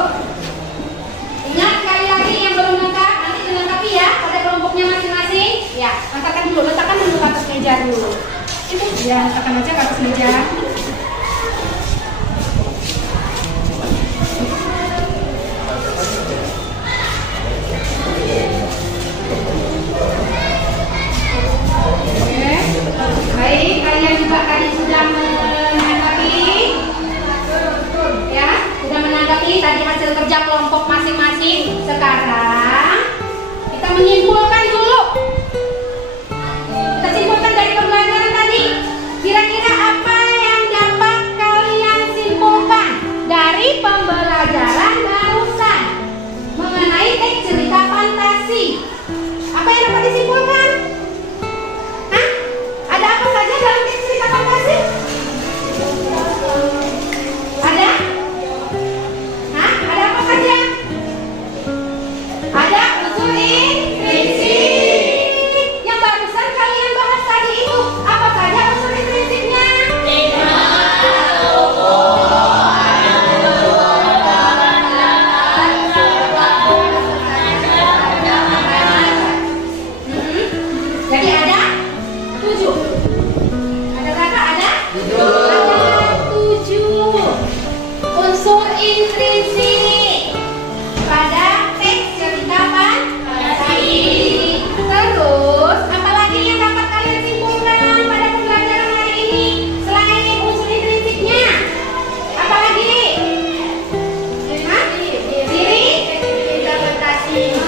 Ingat sekali lagi yang belum lengkap, nanti dilengkapi ya pada kelompoknya masing-masing. Ya, antarkan dulu, letakkan dulu ke atas meja dulu. Itu ya, letakkan aja ke atas meja. Baik, kalian juga tadi sudah menanggapi ya, sudah menanggapi tadi hasil kerja kelompok masing-masing. Sekarang kita menyimpulkan dulu. Kita simpulkan dari pembelajaran tadi. Kira-kira apa yang dapat kalian simpulkan dari pembelajaran barusan mengenai teks cerita fantasi? Apa yang dapat disimpulkan? Ada apa saja dalam teks cerita fantasi? Ada? Ada apa saja? Ada unsur intrinsik. Yang barusan kalian bahas tadi itu apa saja unsur intrinsiknya? Jadi ada 7. Ada berapa? Ada 7 unsur intrinsik pada teks cerita fantasi. Terus apalagi yang dapat kalian simpulkan pada pembelajaran hari ini selain unsur intrinsiknya? Apalagi? Ciri cerita fantasi.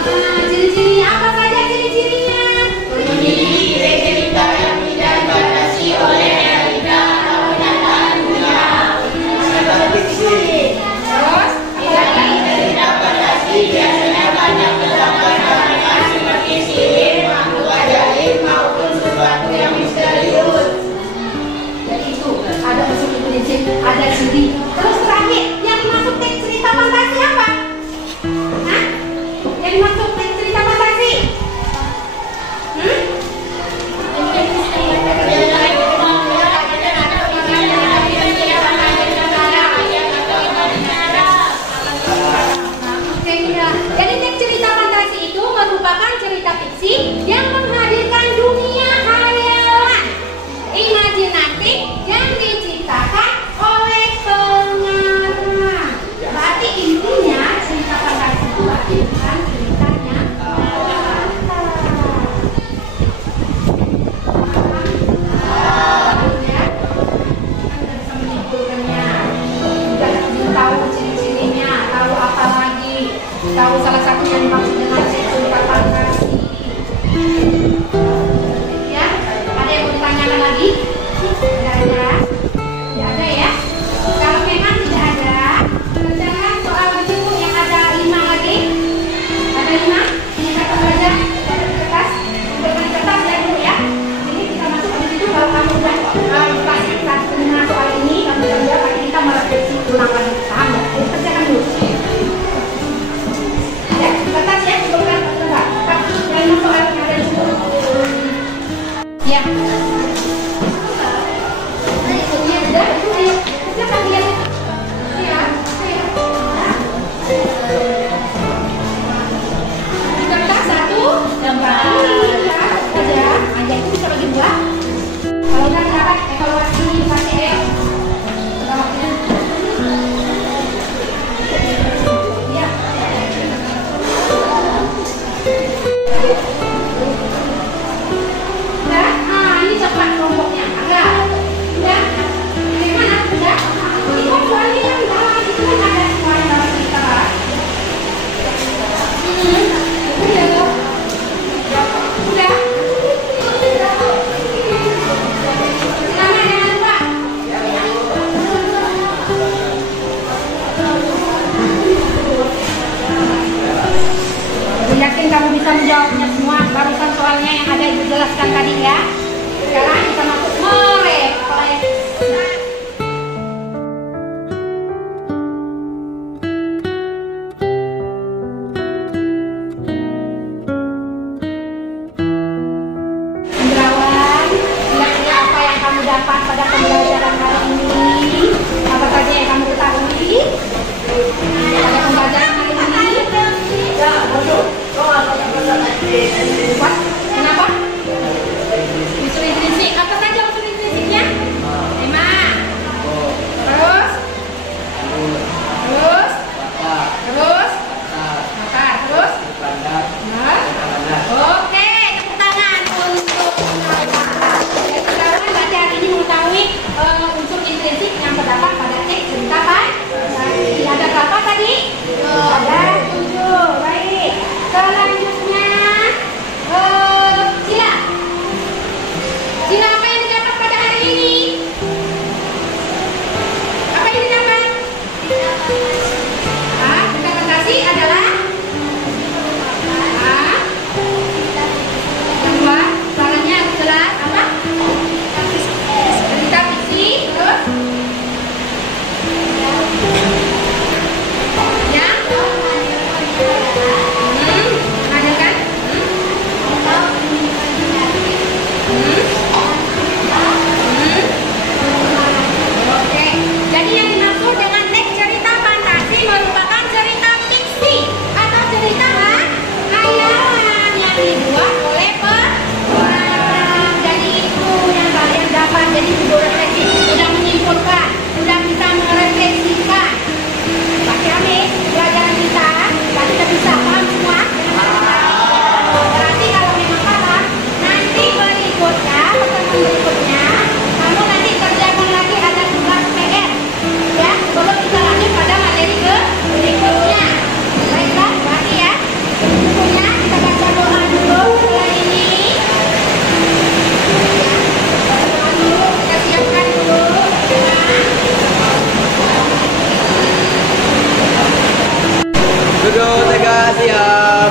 Ciri-cirinya apa saja ciri-cirinya? Cerita yang tidak dibatasi oleh realita atau kenyataan dunia. Terus, cerita fantasi biasanya banyak terdapat hal seperti sihir, makhluk ajaib maupun sesuatu yang misterius. Jadi itu ada unsur intrinsik, ada ciri. Terus terakhir, yang dimaksud teks cerita fantasi apa? Hah? Yang dimaksud teks cerita fantasi? Jadi teks cerita fantasi itu merupakan cerita fiksi yang menghadirkan dunia hayalan imajinatif yang diciptakan oleh pengarang. Berarti intinya cerita fantasi itu berarti bukan ceritanya tahu ciri-cirinya, tahu apa lagi, tahu salah satu yang dimaksud dengan cerita fantasi. jawabnya semua. Barusan soalnya yang ada Ibu jelaskan tadi ya. Sekarang kita masuk merefleksi. Indrawan, kira-kira apa yang kamu dapat pada pembelajaran hari ini? Apa saja yang kamu ketahui pada pembelajaran hari ini? What? Kenapa? Unsur intrinsik. Apa saja unsur intrinsiknya? 5. Terus? Bakar. Terus? Nah. Oke, tepuk tangan untuk Indrawan. Indrawan berarti hari ini mengetahui unsur intrinsik yang terdapat pada teks cerita fantasi. Ada berapa tadi? Ada 7. Baik. Selanjutnya Cila apa yang didapat pada hari ini? Apa yang didapat? Cerita fantasi adalah yang dua, caranya jelas apa? Cerita fiksi. Terus yang menghadirkan Oke, jadi yang dimaksud dengan teks cerita fantasi merupakan cerita fiksi atau cerita khayalan yang dibuat oleh pengarang. Jadi itu yang kalian dapat. Jadi sudah refleksi, sudah menyimpulkan, sudah bisa merefleksikan. Pakai Amin, pelajaran kita bisa paham semua. Berarti kalau memang paham, nanti berikutnya, pertemuan berikutnya, kamu nanti kerjakan lagi ada tugas PR, ya, sebelum kita lanjut pada materi berikutnya. Baiklah, berarti ya, bukunya kita baca doa dulu setelah ini. Doa dulu, kita siapkan dulu. Duduk tegak, siap.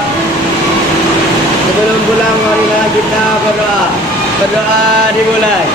Sebelum pulang, marilah kita berdoa. Berdoa dimulai.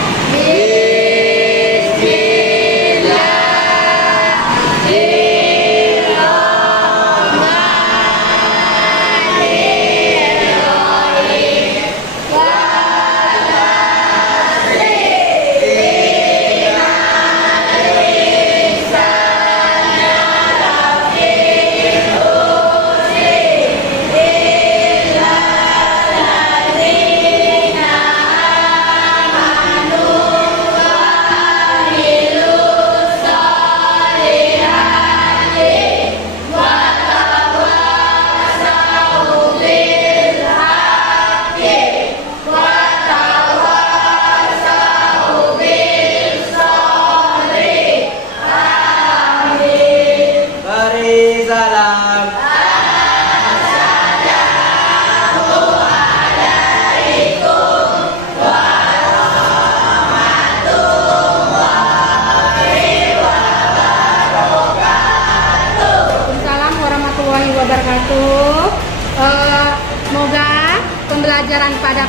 Semoga pembelajaran pada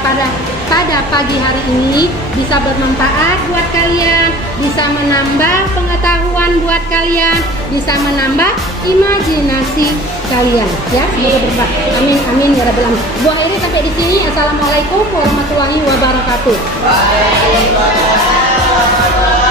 pagi hari ini bisa bermanfaat buat kalian, bisa menambah pengetahuan buat kalian, bisa menambah imajinasi kalian. Ya, semoga bermanfaat. Amin, amin ya rabbal alamin. Bu akhiri sampai di sini. Assalamualaikum warahmatullahi wabarakatuh. Waalaikumsalam.